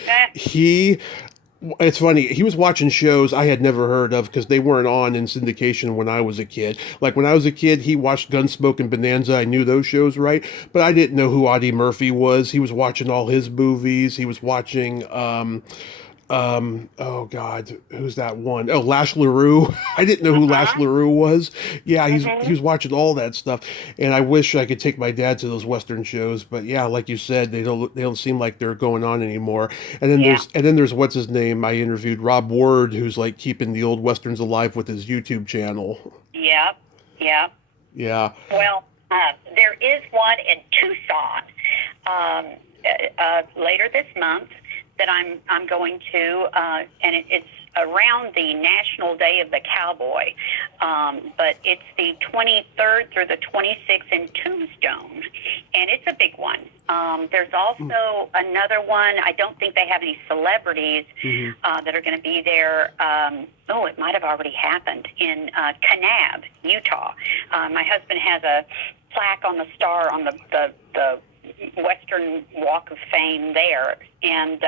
It's funny. He was watching shows I had never heard of because they weren't on in syndication when I was a kid. Like when I was a kid, he watched Gunsmoke and Bonanza. I knew those shows, right? But I didn't know who Audie Murphy was. He was watching all his movies. He was watching Oh God, who's that one? Oh, Lash LaRue. I didn't know who Lash Uh-huh. LaRue was. Yeah, he Mm-hmm. was watching all that stuff, and I wish I could take my dad to those Western shows. But yeah, like you said, they don't seem like they're going on anymore. Yeah. And then there's what's his name? I interviewed Rob Ward, who's like keeping the old Westerns alive with his YouTube channel. Yep. Yep. Yeah. Well, there is one in Tucson later this month that I'm going to, and it's around the National Day of the Cowboy, but it's the 23rd through the 26th in Tombstone, and it's a big one. There's also another one. I don't think they have any celebrities that are going to be there. It might have already happened in Kanab, Utah. My husband has a plaque on the star on the Western Walk of Fame there, and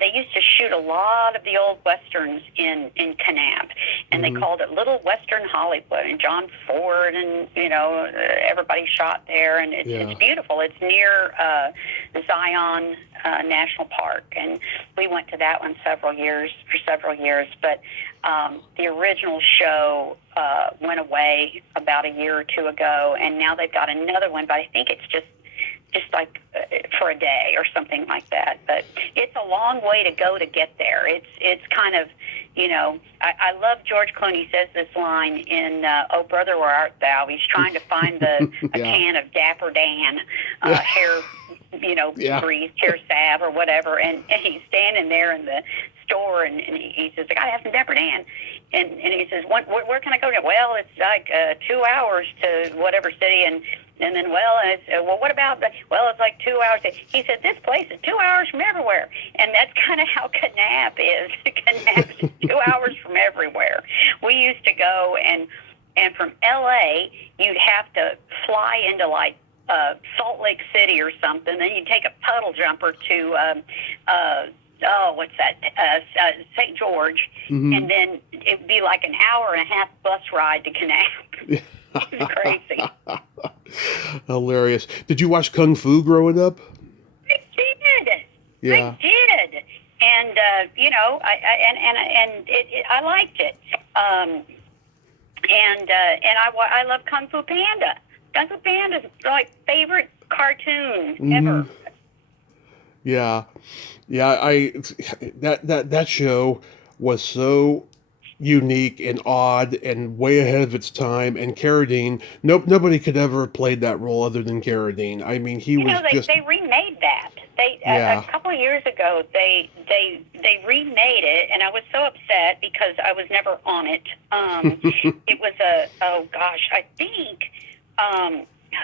they used to shoot a lot of the old westerns in Kanab, and they called it Little Western Hollywood. And John Ford and everybody shot there, and it's beautiful. It's near Zion National Park, and we went to that one for several years. But the original show went away about a year or two ago, and now they've got another one. But I think it's just like for a day or something like that. But it's a long way to go to get there. It's kind of, I love George Clooney says this line in Oh Brother, Where Art Thou? He's trying to find a can of Dapper Dan hair, grease, hair salve or whatever, and he's standing there in the store, and he says, I gotta have some Dapper Dan. And he says, where can I go? Well, it's like 2 hours to whatever city, and then, what about it's like 2 hours. He said, this place is 2 hours from everywhere. And that's kind of how Kanab is. Kanab is 2 hours from everywhere. We used to go, and from L.A., you'd have to fly into, like, Salt Lake City or something. Then you'd take a puddle jumper to, St. George. And then it would be like an hour and a half bus ride to Kanab. It's crazy. Hilarious. Did you watch Kung Fu growing up? I did. Yeah. I did. And I liked it. I love Kung Fu Panda. Kung Fu Panda is my favorite cartoon ever. Yeah. That show was so unique and odd and way ahead of its time. And Carradine, nobody could ever have played that role other than Carradine. I mean, he was just. They remade that. A couple of years ago, they remade it, and I was so upset because I was never on it. It was I think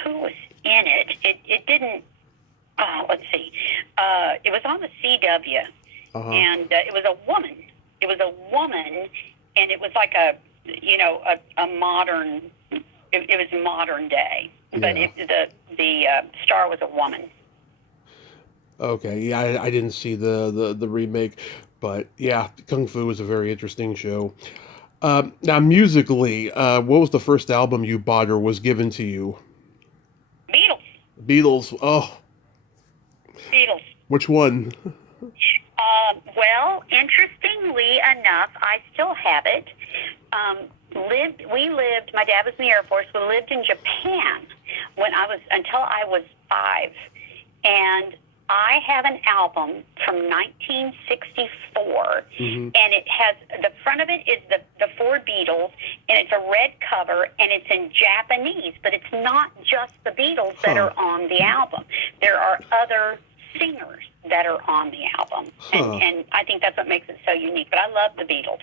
who was in it? It didn't. Let's see. It was on the CW, and it was a woman. It was a woman, and it was like a modern. It was modern day, but the star was a woman. Okay, yeah, I didn't see the remake, but yeah, Kung Fu was a very interesting show. Now, musically, what was the first album you bought or was given to you? Beatles. Beatles. Oh. Beatles. Which one? Interestingly enough, I still have it. My dad was in the Air Force. We lived in Japan until I was 5. And I have an album from 1964, and it has, the front of it is the 4 Beatles, and it's a red cover, and it's in Japanese, but it's not just the Beatles that are on the album. There are other singers that are on the album, and I think that's what makes it so unique. But I love the Beatles.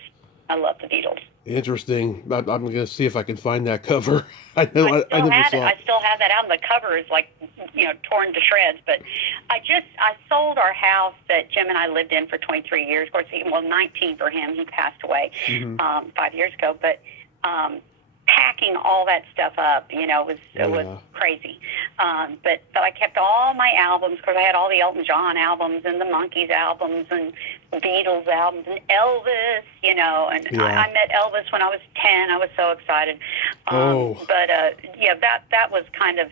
Interesting. I'm going to see if I can find that cover. I never saw it. I still have that album. The cover is like, torn to shreds. But I sold our house that Jim and I lived in for 23 years. Of course, 19 for him. He passed away 5 years ago. But packing all that stuff up, was crazy. But I kept all my albums. Of course, I had all the Elton John albums and the Monkees albums and the Beatles albums and Elvis, I met Elvis when I was 10. I was so excited. But that was kind of,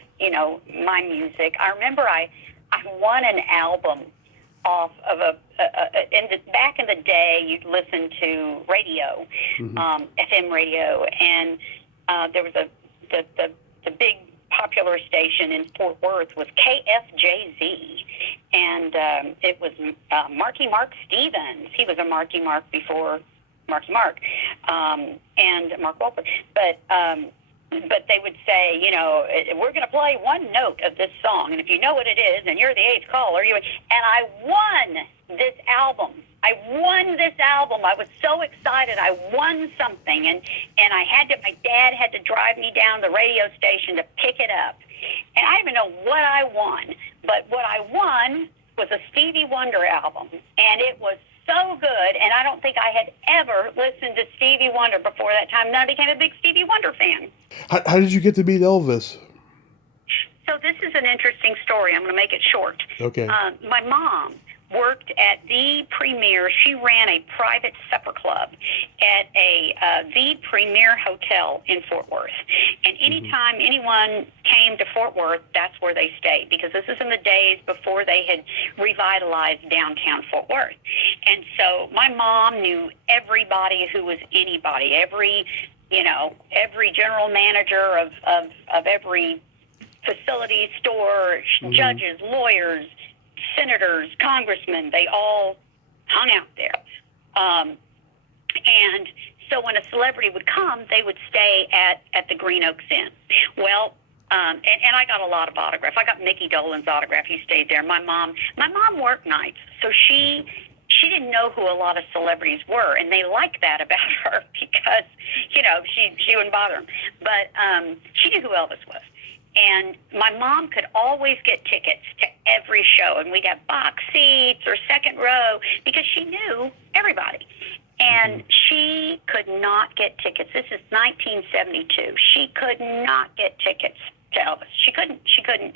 my music. I remember I won an album off of back in the day, you'd listen to radio, FM radio, and there was the big popular station in Fort Worth was KFJZ, and it was Marky Mark Stevens. He was a Marky Mark before Marky Mark, and Mark Wahlberg. But they would say, we're going to play one note of this song, and if you know what it is, and you're the eighth caller, and I won this album. I was so excited. I won something, and my dad had to drive me down the radio station to pick it up. And I don't even know what I won, but what I won was a Stevie Wonder album, and it was so good, and I don't think I had ever listened to Stevie Wonder before that time. And then I became a big Stevie Wonder fan. How did you get to meet Elvis? So this is an interesting story. I'm going to make it short. Okay. My mom worked at the premier. She ran a private supper club at the premier hotel in Fort Worth. And anytime anyone came to Fort Worth, that's where they stayed, because this is in the days before they had revitalized downtown Fort Worth. And so my mom knew everybody who was anybody, every general manager of every facility, store, judges, lawyers, senators, congressmen, they all hung out there. And so when a celebrity would come, they would stay at the Green Oaks Inn. Well, and I got a lot of autographs. I got Mickey Dolenz autograph. He stayed there. My mom worked nights, so she didn't know who a lot of celebrities were, and they liked that about her because, she wouldn't bother them. But she knew who Elvis was. And my mom could always get tickets to every show, and we'd have box seats or second row because she knew everybody. And she could not get tickets. This is 1972. She could not get tickets to Elvis. She couldn't.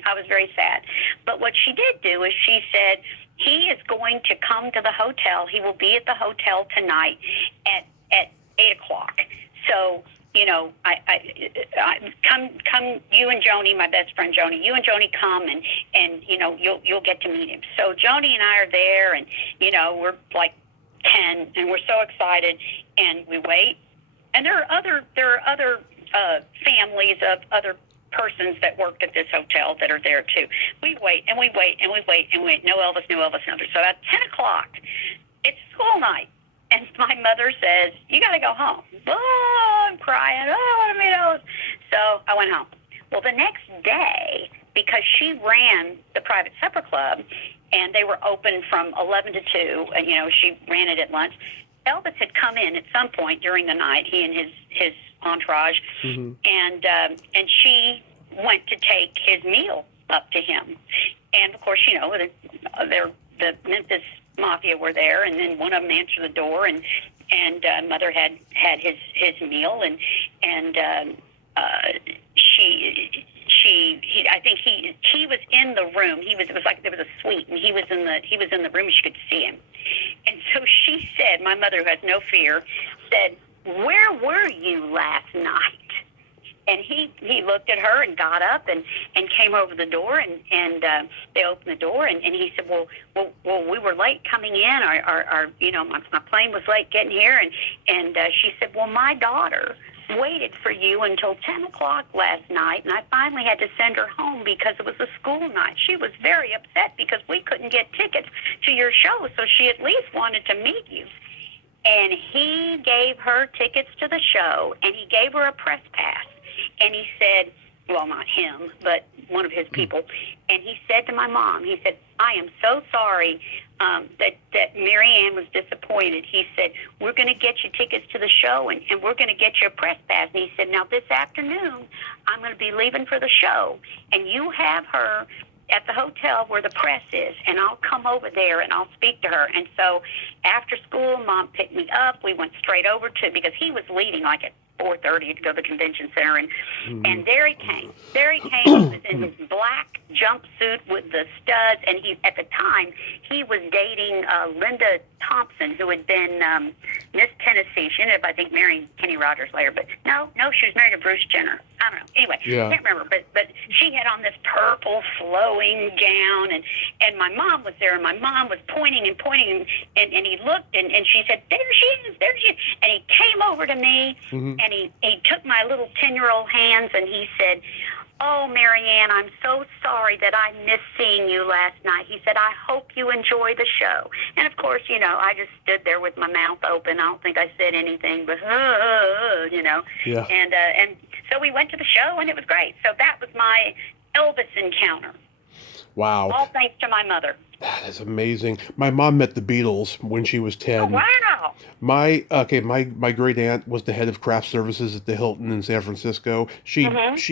I was very sad. But what she did do is she said, he is going to come to the hotel. He will be at the hotel tonight at 8 o'clock. So, I come, you and Joni, my best friend Joni, you and Joni come and you'll get to meet him. So Joni and I are there, and, we're like 10, and we're so excited, and we wait. And there are other families of other persons that worked at this hotel that are there too. We wait and we wait and we wait and wait. No Elvis, no Elvis, no Elvis. So at 10 o'clock, it's school night. And my mother says, you got to go home. Oh, I'm crying. Oh, I mean, Elvis. So I went home. Well, the next day, because she ran the private supper club, and they were open from 11 to 2, and, she ran it at lunch, Elvis had come in at some point during the night, he and his entourage, and she went to take his meal up to him. And, of course, they're the Memphis Mafia were there, and then one of them answered the door, and Mother had his meal, and I think he was in the room. It was like there was a suite, and he was in the room. She could see him, and so she said, my mother, who has no fear, said, "Where were you last night?" And he looked at her and got up and came over the door, and they opened the door, and he said, well, we were late coming in. Our my plane was late getting here, and she said, well, my daughter waited for you until 10 o'clock last night, and I finally had to send her home because it was a school night. She was very upset because we couldn't get tickets to your show, so she at least wanted to meet you. And he gave her tickets to the show, and he gave her a press pass. And he said, well, not him, but one of his people, and he said to my mom, he said, I am so sorry that Mary Ann was disappointed. He said, we're going to get you tickets to the show, and we're going to get you a press pass. And he said, now this afternoon, I'm going to be leaving for the show, and you have her at the hotel where the press is, and I'll come over there and I'll speak to her. And so after school, Mom picked me up. We went straight over because he was leaving like at 4:30 to go to the convention center, and there he came. There he came. He was in his black jumpsuit with the studs, and he at the time he was dating Linda Thompson, who had been Miss Tennessee. She ended up, I think, marrying Kenny Rogers later, but no, she was married to Bruce Jenner. I don't know. Anyway, can't remember, but she had on this purple flowing gown, and my mom was there, and my mom was pointing, and he looked, and she said, there she is, and he came over to me, and he took my little 10-year-old hands, and he said, oh, Marianne, I'm so sorry that I missed seeing you last night. He said, I hope you enjoy the show. And, of course, I just stood there with my mouth open. I don't think I said anything, but, Yeah. And so we went to the show, and it was great. So that was my Elvis encounter. Wow. All thanks to my mother. That is amazing. My mom met the Beatles when she was 10. Oh, wow. My great aunt was the head of craft services at the Hilton in San Francisco. She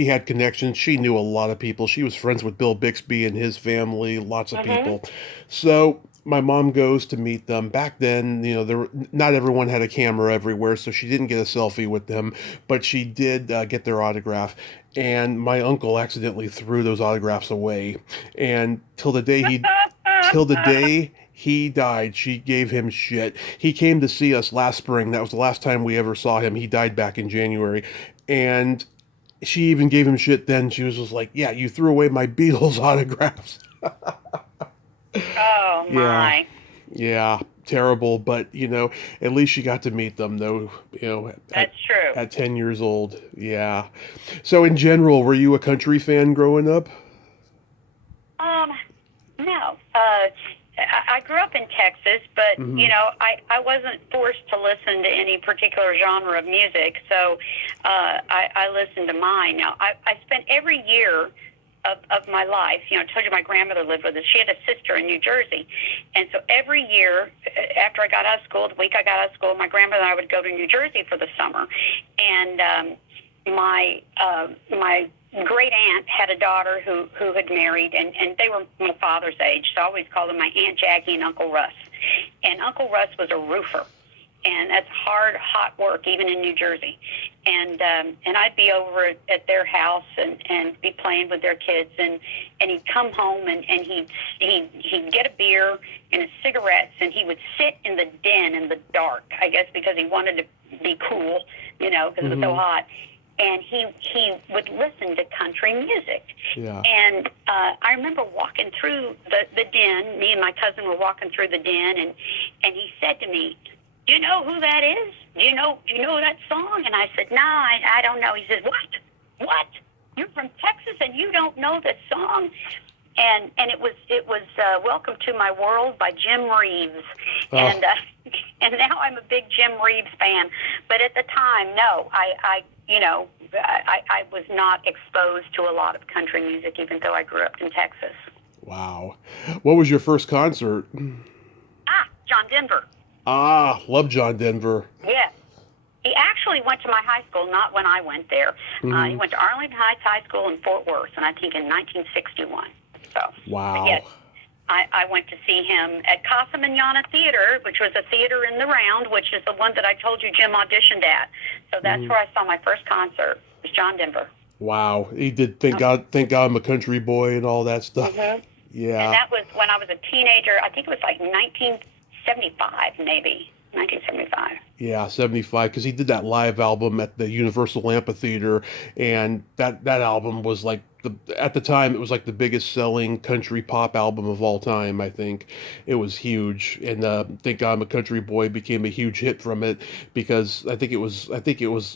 had connections. She knew a lot of people. She was friends with Bill Bixby and his family, lots of people. So my mom goes to meet them. Back then, not everyone had a camera everywhere, so she didn't get a selfie with them, but she did get their autograph. And my uncle accidentally threw those autographs away. And till the day he died, she gave him shit. He came to see us last spring. That was the last time we ever saw him. He died back in January. And she even gave him shit then. She was just like, yeah, you threw away my Beatles autographs. Oh, my. Yeah, terrible. But, at least she got to meet them, though, That's true. At 10 years old. Yeah. So in general, were you a country fan growing up? No. I grew up in Texas, but, I wasn't forced to listen to any particular genre of music, so I listened to mine. Now, I spent every year of my life, I told you my grandmother lived with us. She had a sister in New Jersey, and so every year after I got out of school, the week I got out of school, my grandmother and I would go to New Jersey for the summer, and my great aunt had a daughter who had married, and they were my father's age, so I always called them my Aunt Jackie and Uncle Russ. And Uncle Russ was a roofer, and that's hard, hot work, even in New Jersey. And I'd be over at their house and be playing with their kids, and he'd come home and he'd get a beer and his cigarettes, and he would sit in the den in the dark, I guess because he wanted to be cool, because it was so hot. And he would listen to country music. Yeah. And I remember walking through the den. Me and my cousin were walking through the den, and he said to me, do you know who that is? Do you know that song? And I said, no, I don't know. He says, what? You're from Texas and you don't know this song? And it was Welcome to My World by Jim Reeves. Oh. And now I'm a big Jim Reeves fan. But at the time, no, I was not exposed to a lot of country music, even though I grew up in Texas. Wow. What was your first concert? John Denver. Love John Denver. Yeah. He actually went to my high school, not when I went there. He went to Arlington Heights High School in Fort Worth, and I think in 1961. So, wow. Yes, I went to see him at Casa Manana Theater, which was a theater in the Round, which is the one that I told you Jim auditioned at. So that's where I saw my first concert, was John Denver. Wow. He did Thank God I'm a Country Boy and all that stuff. Yeah. And that was when I was a teenager. I think it was like 1975, maybe. 1975. Yeah, 75, because he did that live album at the Universal Amphitheater, and that album was like, at the time, it was like the biggest selling country pop album of all time, I think. It was huge, and Think I'm a Country Boy became a huge hit from it, because I think it was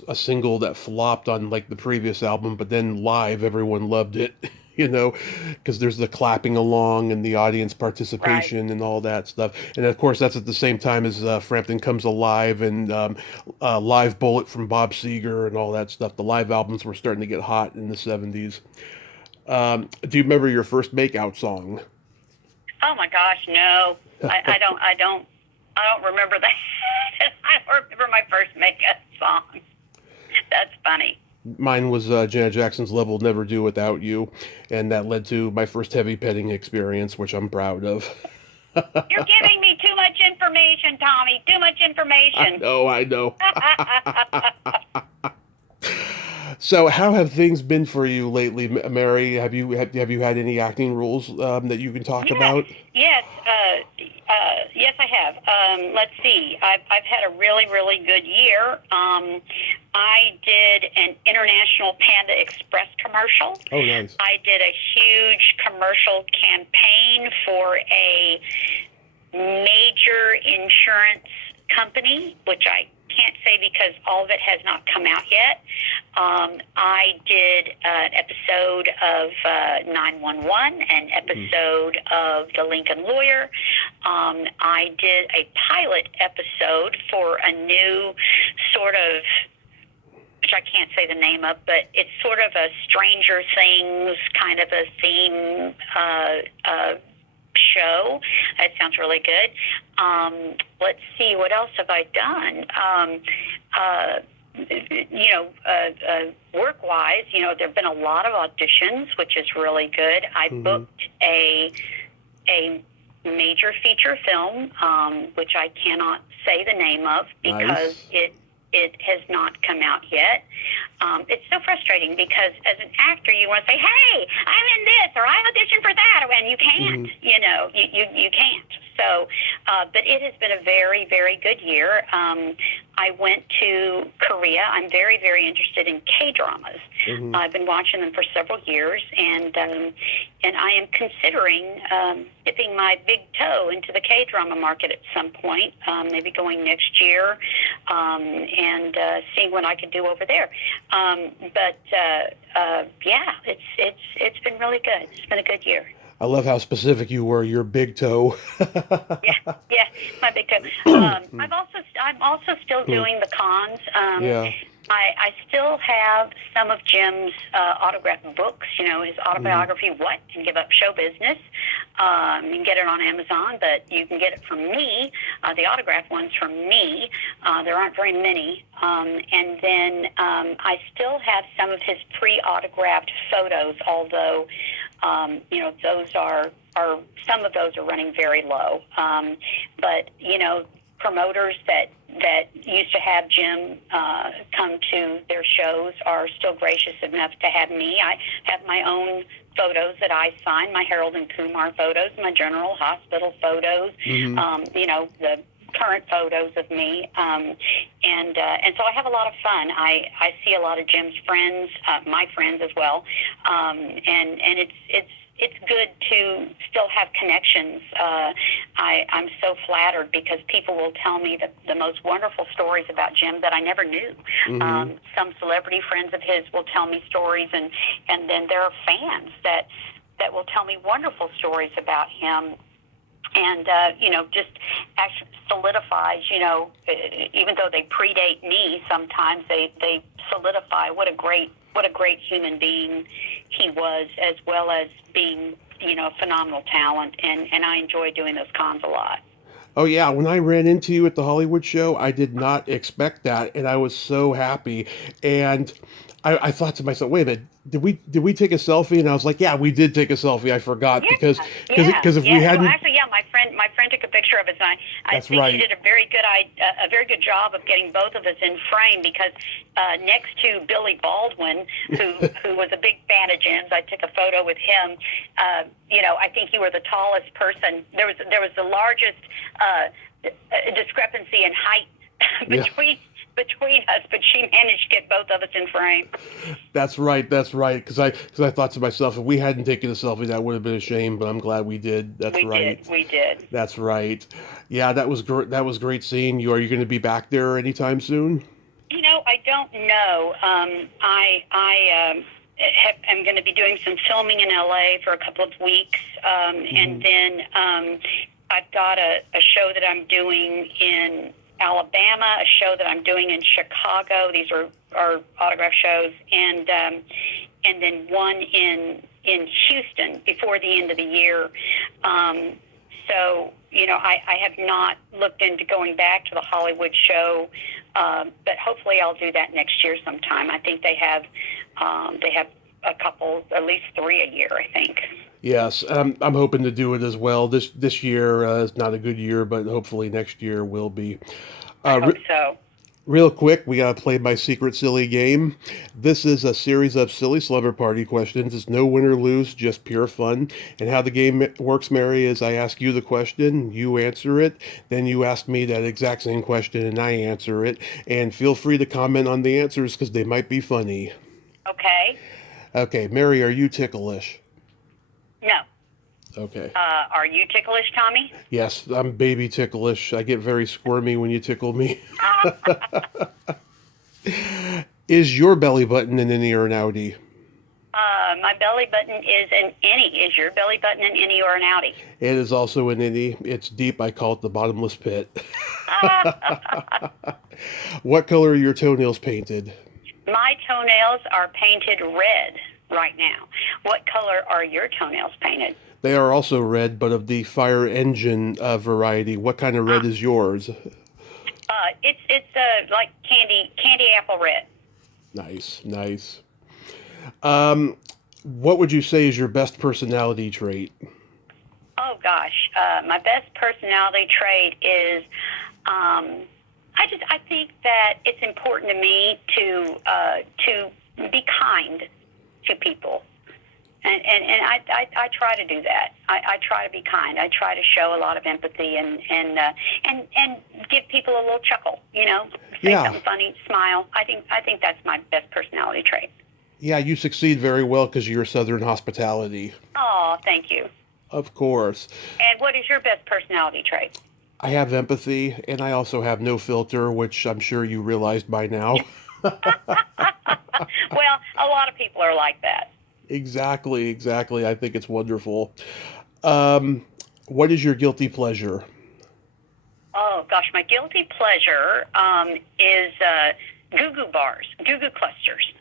a single that flopped on like the previous album, but then live, everyone loved it. Because there's the clapping along and the audience participation and all that stuff. And of course, that's at the same time as Frampton Comes Alive and Live Bullet from Bob Seger and all that stuff. The live albums were starting to get hot in the 70s. Do you remember your first makeout song? Oh my gosh, no. I don't remember that. I don't remember my first makeout song. That's funny. Mine was Janet Jackson's Love Will Never Do Without You, and that led to my first heavy petting experience, which I'm proud of. You're giving me too much information, Tommy. Too much information. I know. So, how have things been for you lately, Mary? Have you had any acting roles that you can talk Yes, about? yes, yes, I have. Let's see. I've had a really, really good year. I did an International Panda Express commercial. Oh, nice. I did a huge commercial campaign for a major insurance company, which I can't say because all of it has not come out yet. I did an episode of 911, an episode of The Lincoln Lawyer. I did a pilot episode for a new sort of, which I can't say the name of, but it's sort of a Stranger Things kind of a theme show. That sounds really good. Let's see, what else have I done? Work-wise, there have been a lot of auditions, which is really good. I booked a major feature film, which I cannot say the name of because it has not come out yet. It's so frustrating because as an actor, you want to say, "Hey, I'm in this," or "I auditioned for that," and you can't. You can't. So, but it has been a very, very good year. I went to Korea. I'm very, very interested in K-dramas. I've been watching them for several years, and I am considering dipping my big toe into the K-drama market at some point, maybe going next year, and seeing what I can do over there. Yeah, it's been really good. It's been a good year. I love how specific you were. Your big toe. Yeah, my big toe. I'm also still doing the cons. Yeah. I still have some of Jim's autographed books, his autobiography, What? And Give Up Show Business. You can get it on Amazon, but you can get it from me, the autographed ones from me. There aren't very many. And then I still have some of his pre-autographed photos, although, those are some of those are running very low. But, promoters that used to have Jim come to their shows are still gracious enough to have me. I have my own photos that I sign, my Harold and Kumar photos, my General Hospital photos, the current photos of me, and so I have a lot of fun. I see a lot of Jim's friends, my friends as well, and it's good to still have connections. I'm so flattered because people will tell me the most wonderful stories about Jim that I never knew. Some celebrity friends of his will tell me stories, and then there are fans that will tell me wonderful stories about him. And, just actually solidifies, even though they predate me, sometimes they solidify what a great human being he was, as well as being, a phenomenal talent. And I enjoy doing those cons a lot. Oh yeah, when I ran into you at the Hollywood show, I did not expect that, and I was so happy. And I thought to myself, wait a minute, did we take a selfie? And I was like, yeah, we did take a selfie. I forgot because if we hadn't, well, actually, yeah, my friend took a picture of us, and I that's think right. she did a very good job of getting both of us in frame because next to Billy Baldwin, who was a big fan of Jim's, I took a photo with him. I think you were the tallest person. There was the largest discrepancy in height between us, but she managed to get both of us in frame. That's right. Because I thought to myself, if we hadn't taken a selfie, that would have been a shame. But I'm glad we did. We did. That's right. Yeah, that was great seeing you. Are you going to be back there anytime soon? I don't know. I'm going to be doing some filming in LA for a couple of weeks, and then I've got a show that I'm doing in Alabama, a show that I'm doing in Chicago. These are autograph shows, and then one in Houston before the end of the year. So I have not looked into going back to the Hollywood show, but hopefully I'll do that next year sometime. I think they have a couple, at least 3 a year, I think. Yes, I'm hoping to do it as well. This year is not a good year, but hopefully next year will be. I hope so. Real quick, we gotta play my secret silly game. This is a series of silly slumber party questions. It's no win or lose, just pure fun. And how the game works, Mary, is I ask you the question, you answer it, then you ask me that exact same question, and I answer it. And feel free to comment on the answers because they might be funny. Okay. Okay, Mary, are you ticklish? No. Okay. Are you ticklish, Tommy? Yes, I'm baby ticklish. I get very squirmy when you tickle me. Is your belly button an innie or an outie? My belly button is an innie. Is your belly button an innie or an outie? It is also an innie. It's deep. I call it the bottomless pit. What color are your toenails painted? My toenails are painted red right now. What color are your toenails painted? They are also red, but of the fire engine variety. What kind of red is yours? It's like candy apple red. Nice, nice. What would you say is your best personality trait? Oh gosh, my best personality trait is I think that it's important to me to be kind to people. And I try to do that. I try to be kind. I try to show a lot of empathy and give people a little chuckle. Say something funny, smile. I think that's my best personality trait. Yeah, you succeed very well because of your Southern hospitality. Oh, thank you. Of course. And what is your best personality trait? I have empathy, and I also have no filter, which I'm sure you realized by now. Well, a lot of people are like that. Exactly, exactly. I think it's wonderful. What is your guilty pleasure? Oh gosh, my guilty pleasure is Goo Goo bars, Goo Goo clusters.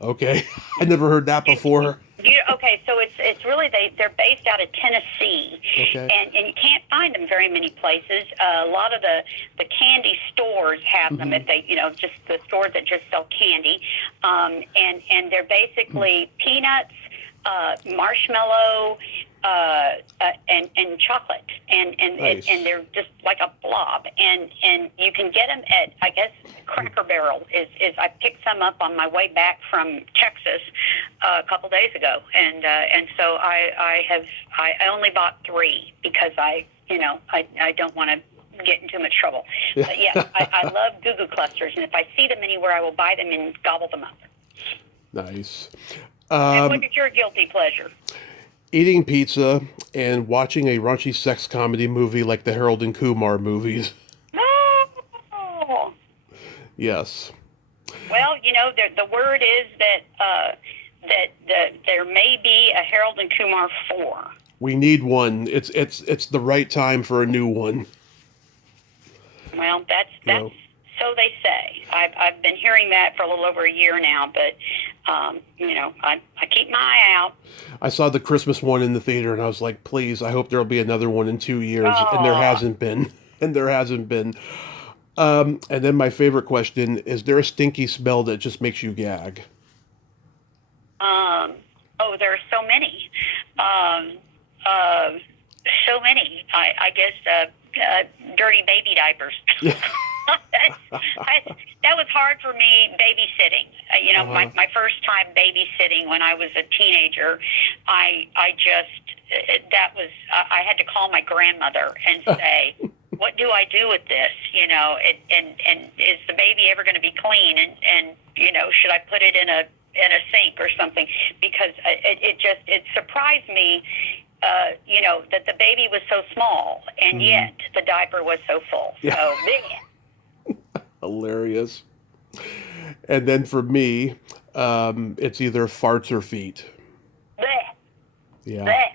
Okay, I never heard that before. Okay, so it's really they're based out of Tennessee, Okay. and you can't find them very many places. A lot of the candy stores have them if they just the stores that just sell candy, and they're basically peanuts, marshmallow, and chocolate, and Nice. and they're just like a blob, and you can get them at, I guess, Cracker Barrel is I picked some up on my way back from Texas a couple days ago, and so I only bought 3 because I don't want to get in too much trouble. But yeah, I love Goo Goo clusters, and if I see them anywhere, I will buy them and gobble them up. Nice. And what is your guilty pleasure? Eating pizza and watching a raunchy sex comedy movie like the Harold and Kumar movies. Oh. Yes. Well, the word is that there may be a Harold and Kumar 4. We need one. It's the right time for a new one. Well, that's so they say. I've been hearing that for a little over a year now, but I keep my eye out. I saw the Christmas one in the theater, and I was like, please, I hope there'll be another one in 2 years. Oh. And there hasn't been. And there hasn't been. And then my favorite question, is there a stinky smell that just makes you gag? There are so many. So many. I guess dirty baby diapers. That was hard for me babysitting. My first time babysitting when I was a teenager, I had to call my grandmother and say, what do I do with this? And is the baby ever going to be clean? And should I put it in a sink or something? Because it surprised me, that the baby was so small, and yet the diaper was so full. Yeah. So, man. Hilarious. And then for me, it's either farts or feet. Bleh. Yeah. Bleh.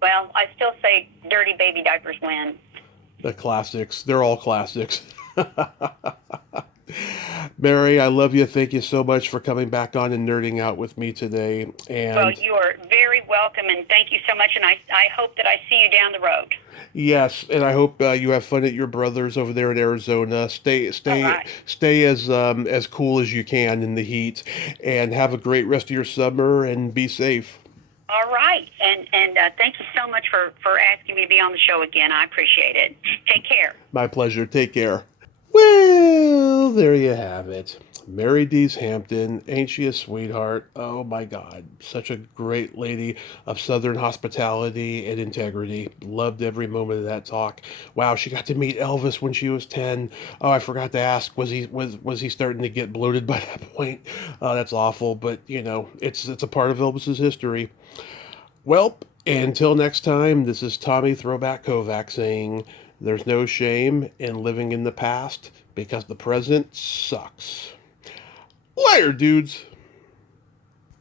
Well, I still say dirty baby diapers win. The classics. They're all classics. Mary, I love you. Thank you so much for coming back on and nerding out with me today. And well, you are very welcome, and thank you so much, and I hope that I see you down the road. Yes, and I hope you have fun at your brother's over there in Arizona. Stay as cool as you can in the heat, and have a great rest of your summer, and be safe. All right, and thank you so much for asking me to be on the show again. I appreciate it. Take care. My pleasure. Take care. Well, there you have it. Mary Deese Hampton, ain't she a sweetheart? Oh my God, such a great lady of Southern hospitality and integrity. Loved every moment of that talk. Wow, she got to meet Elvis when she was 10. Oh, I forgot to ask, was he starting to get bloated by that point? That's awful, but you know, it's a part of Elvis's history. Well, until next time, this is Tommy Throwback Kovac saying there's no shame in living in the past because the present sucks. Later, dudes.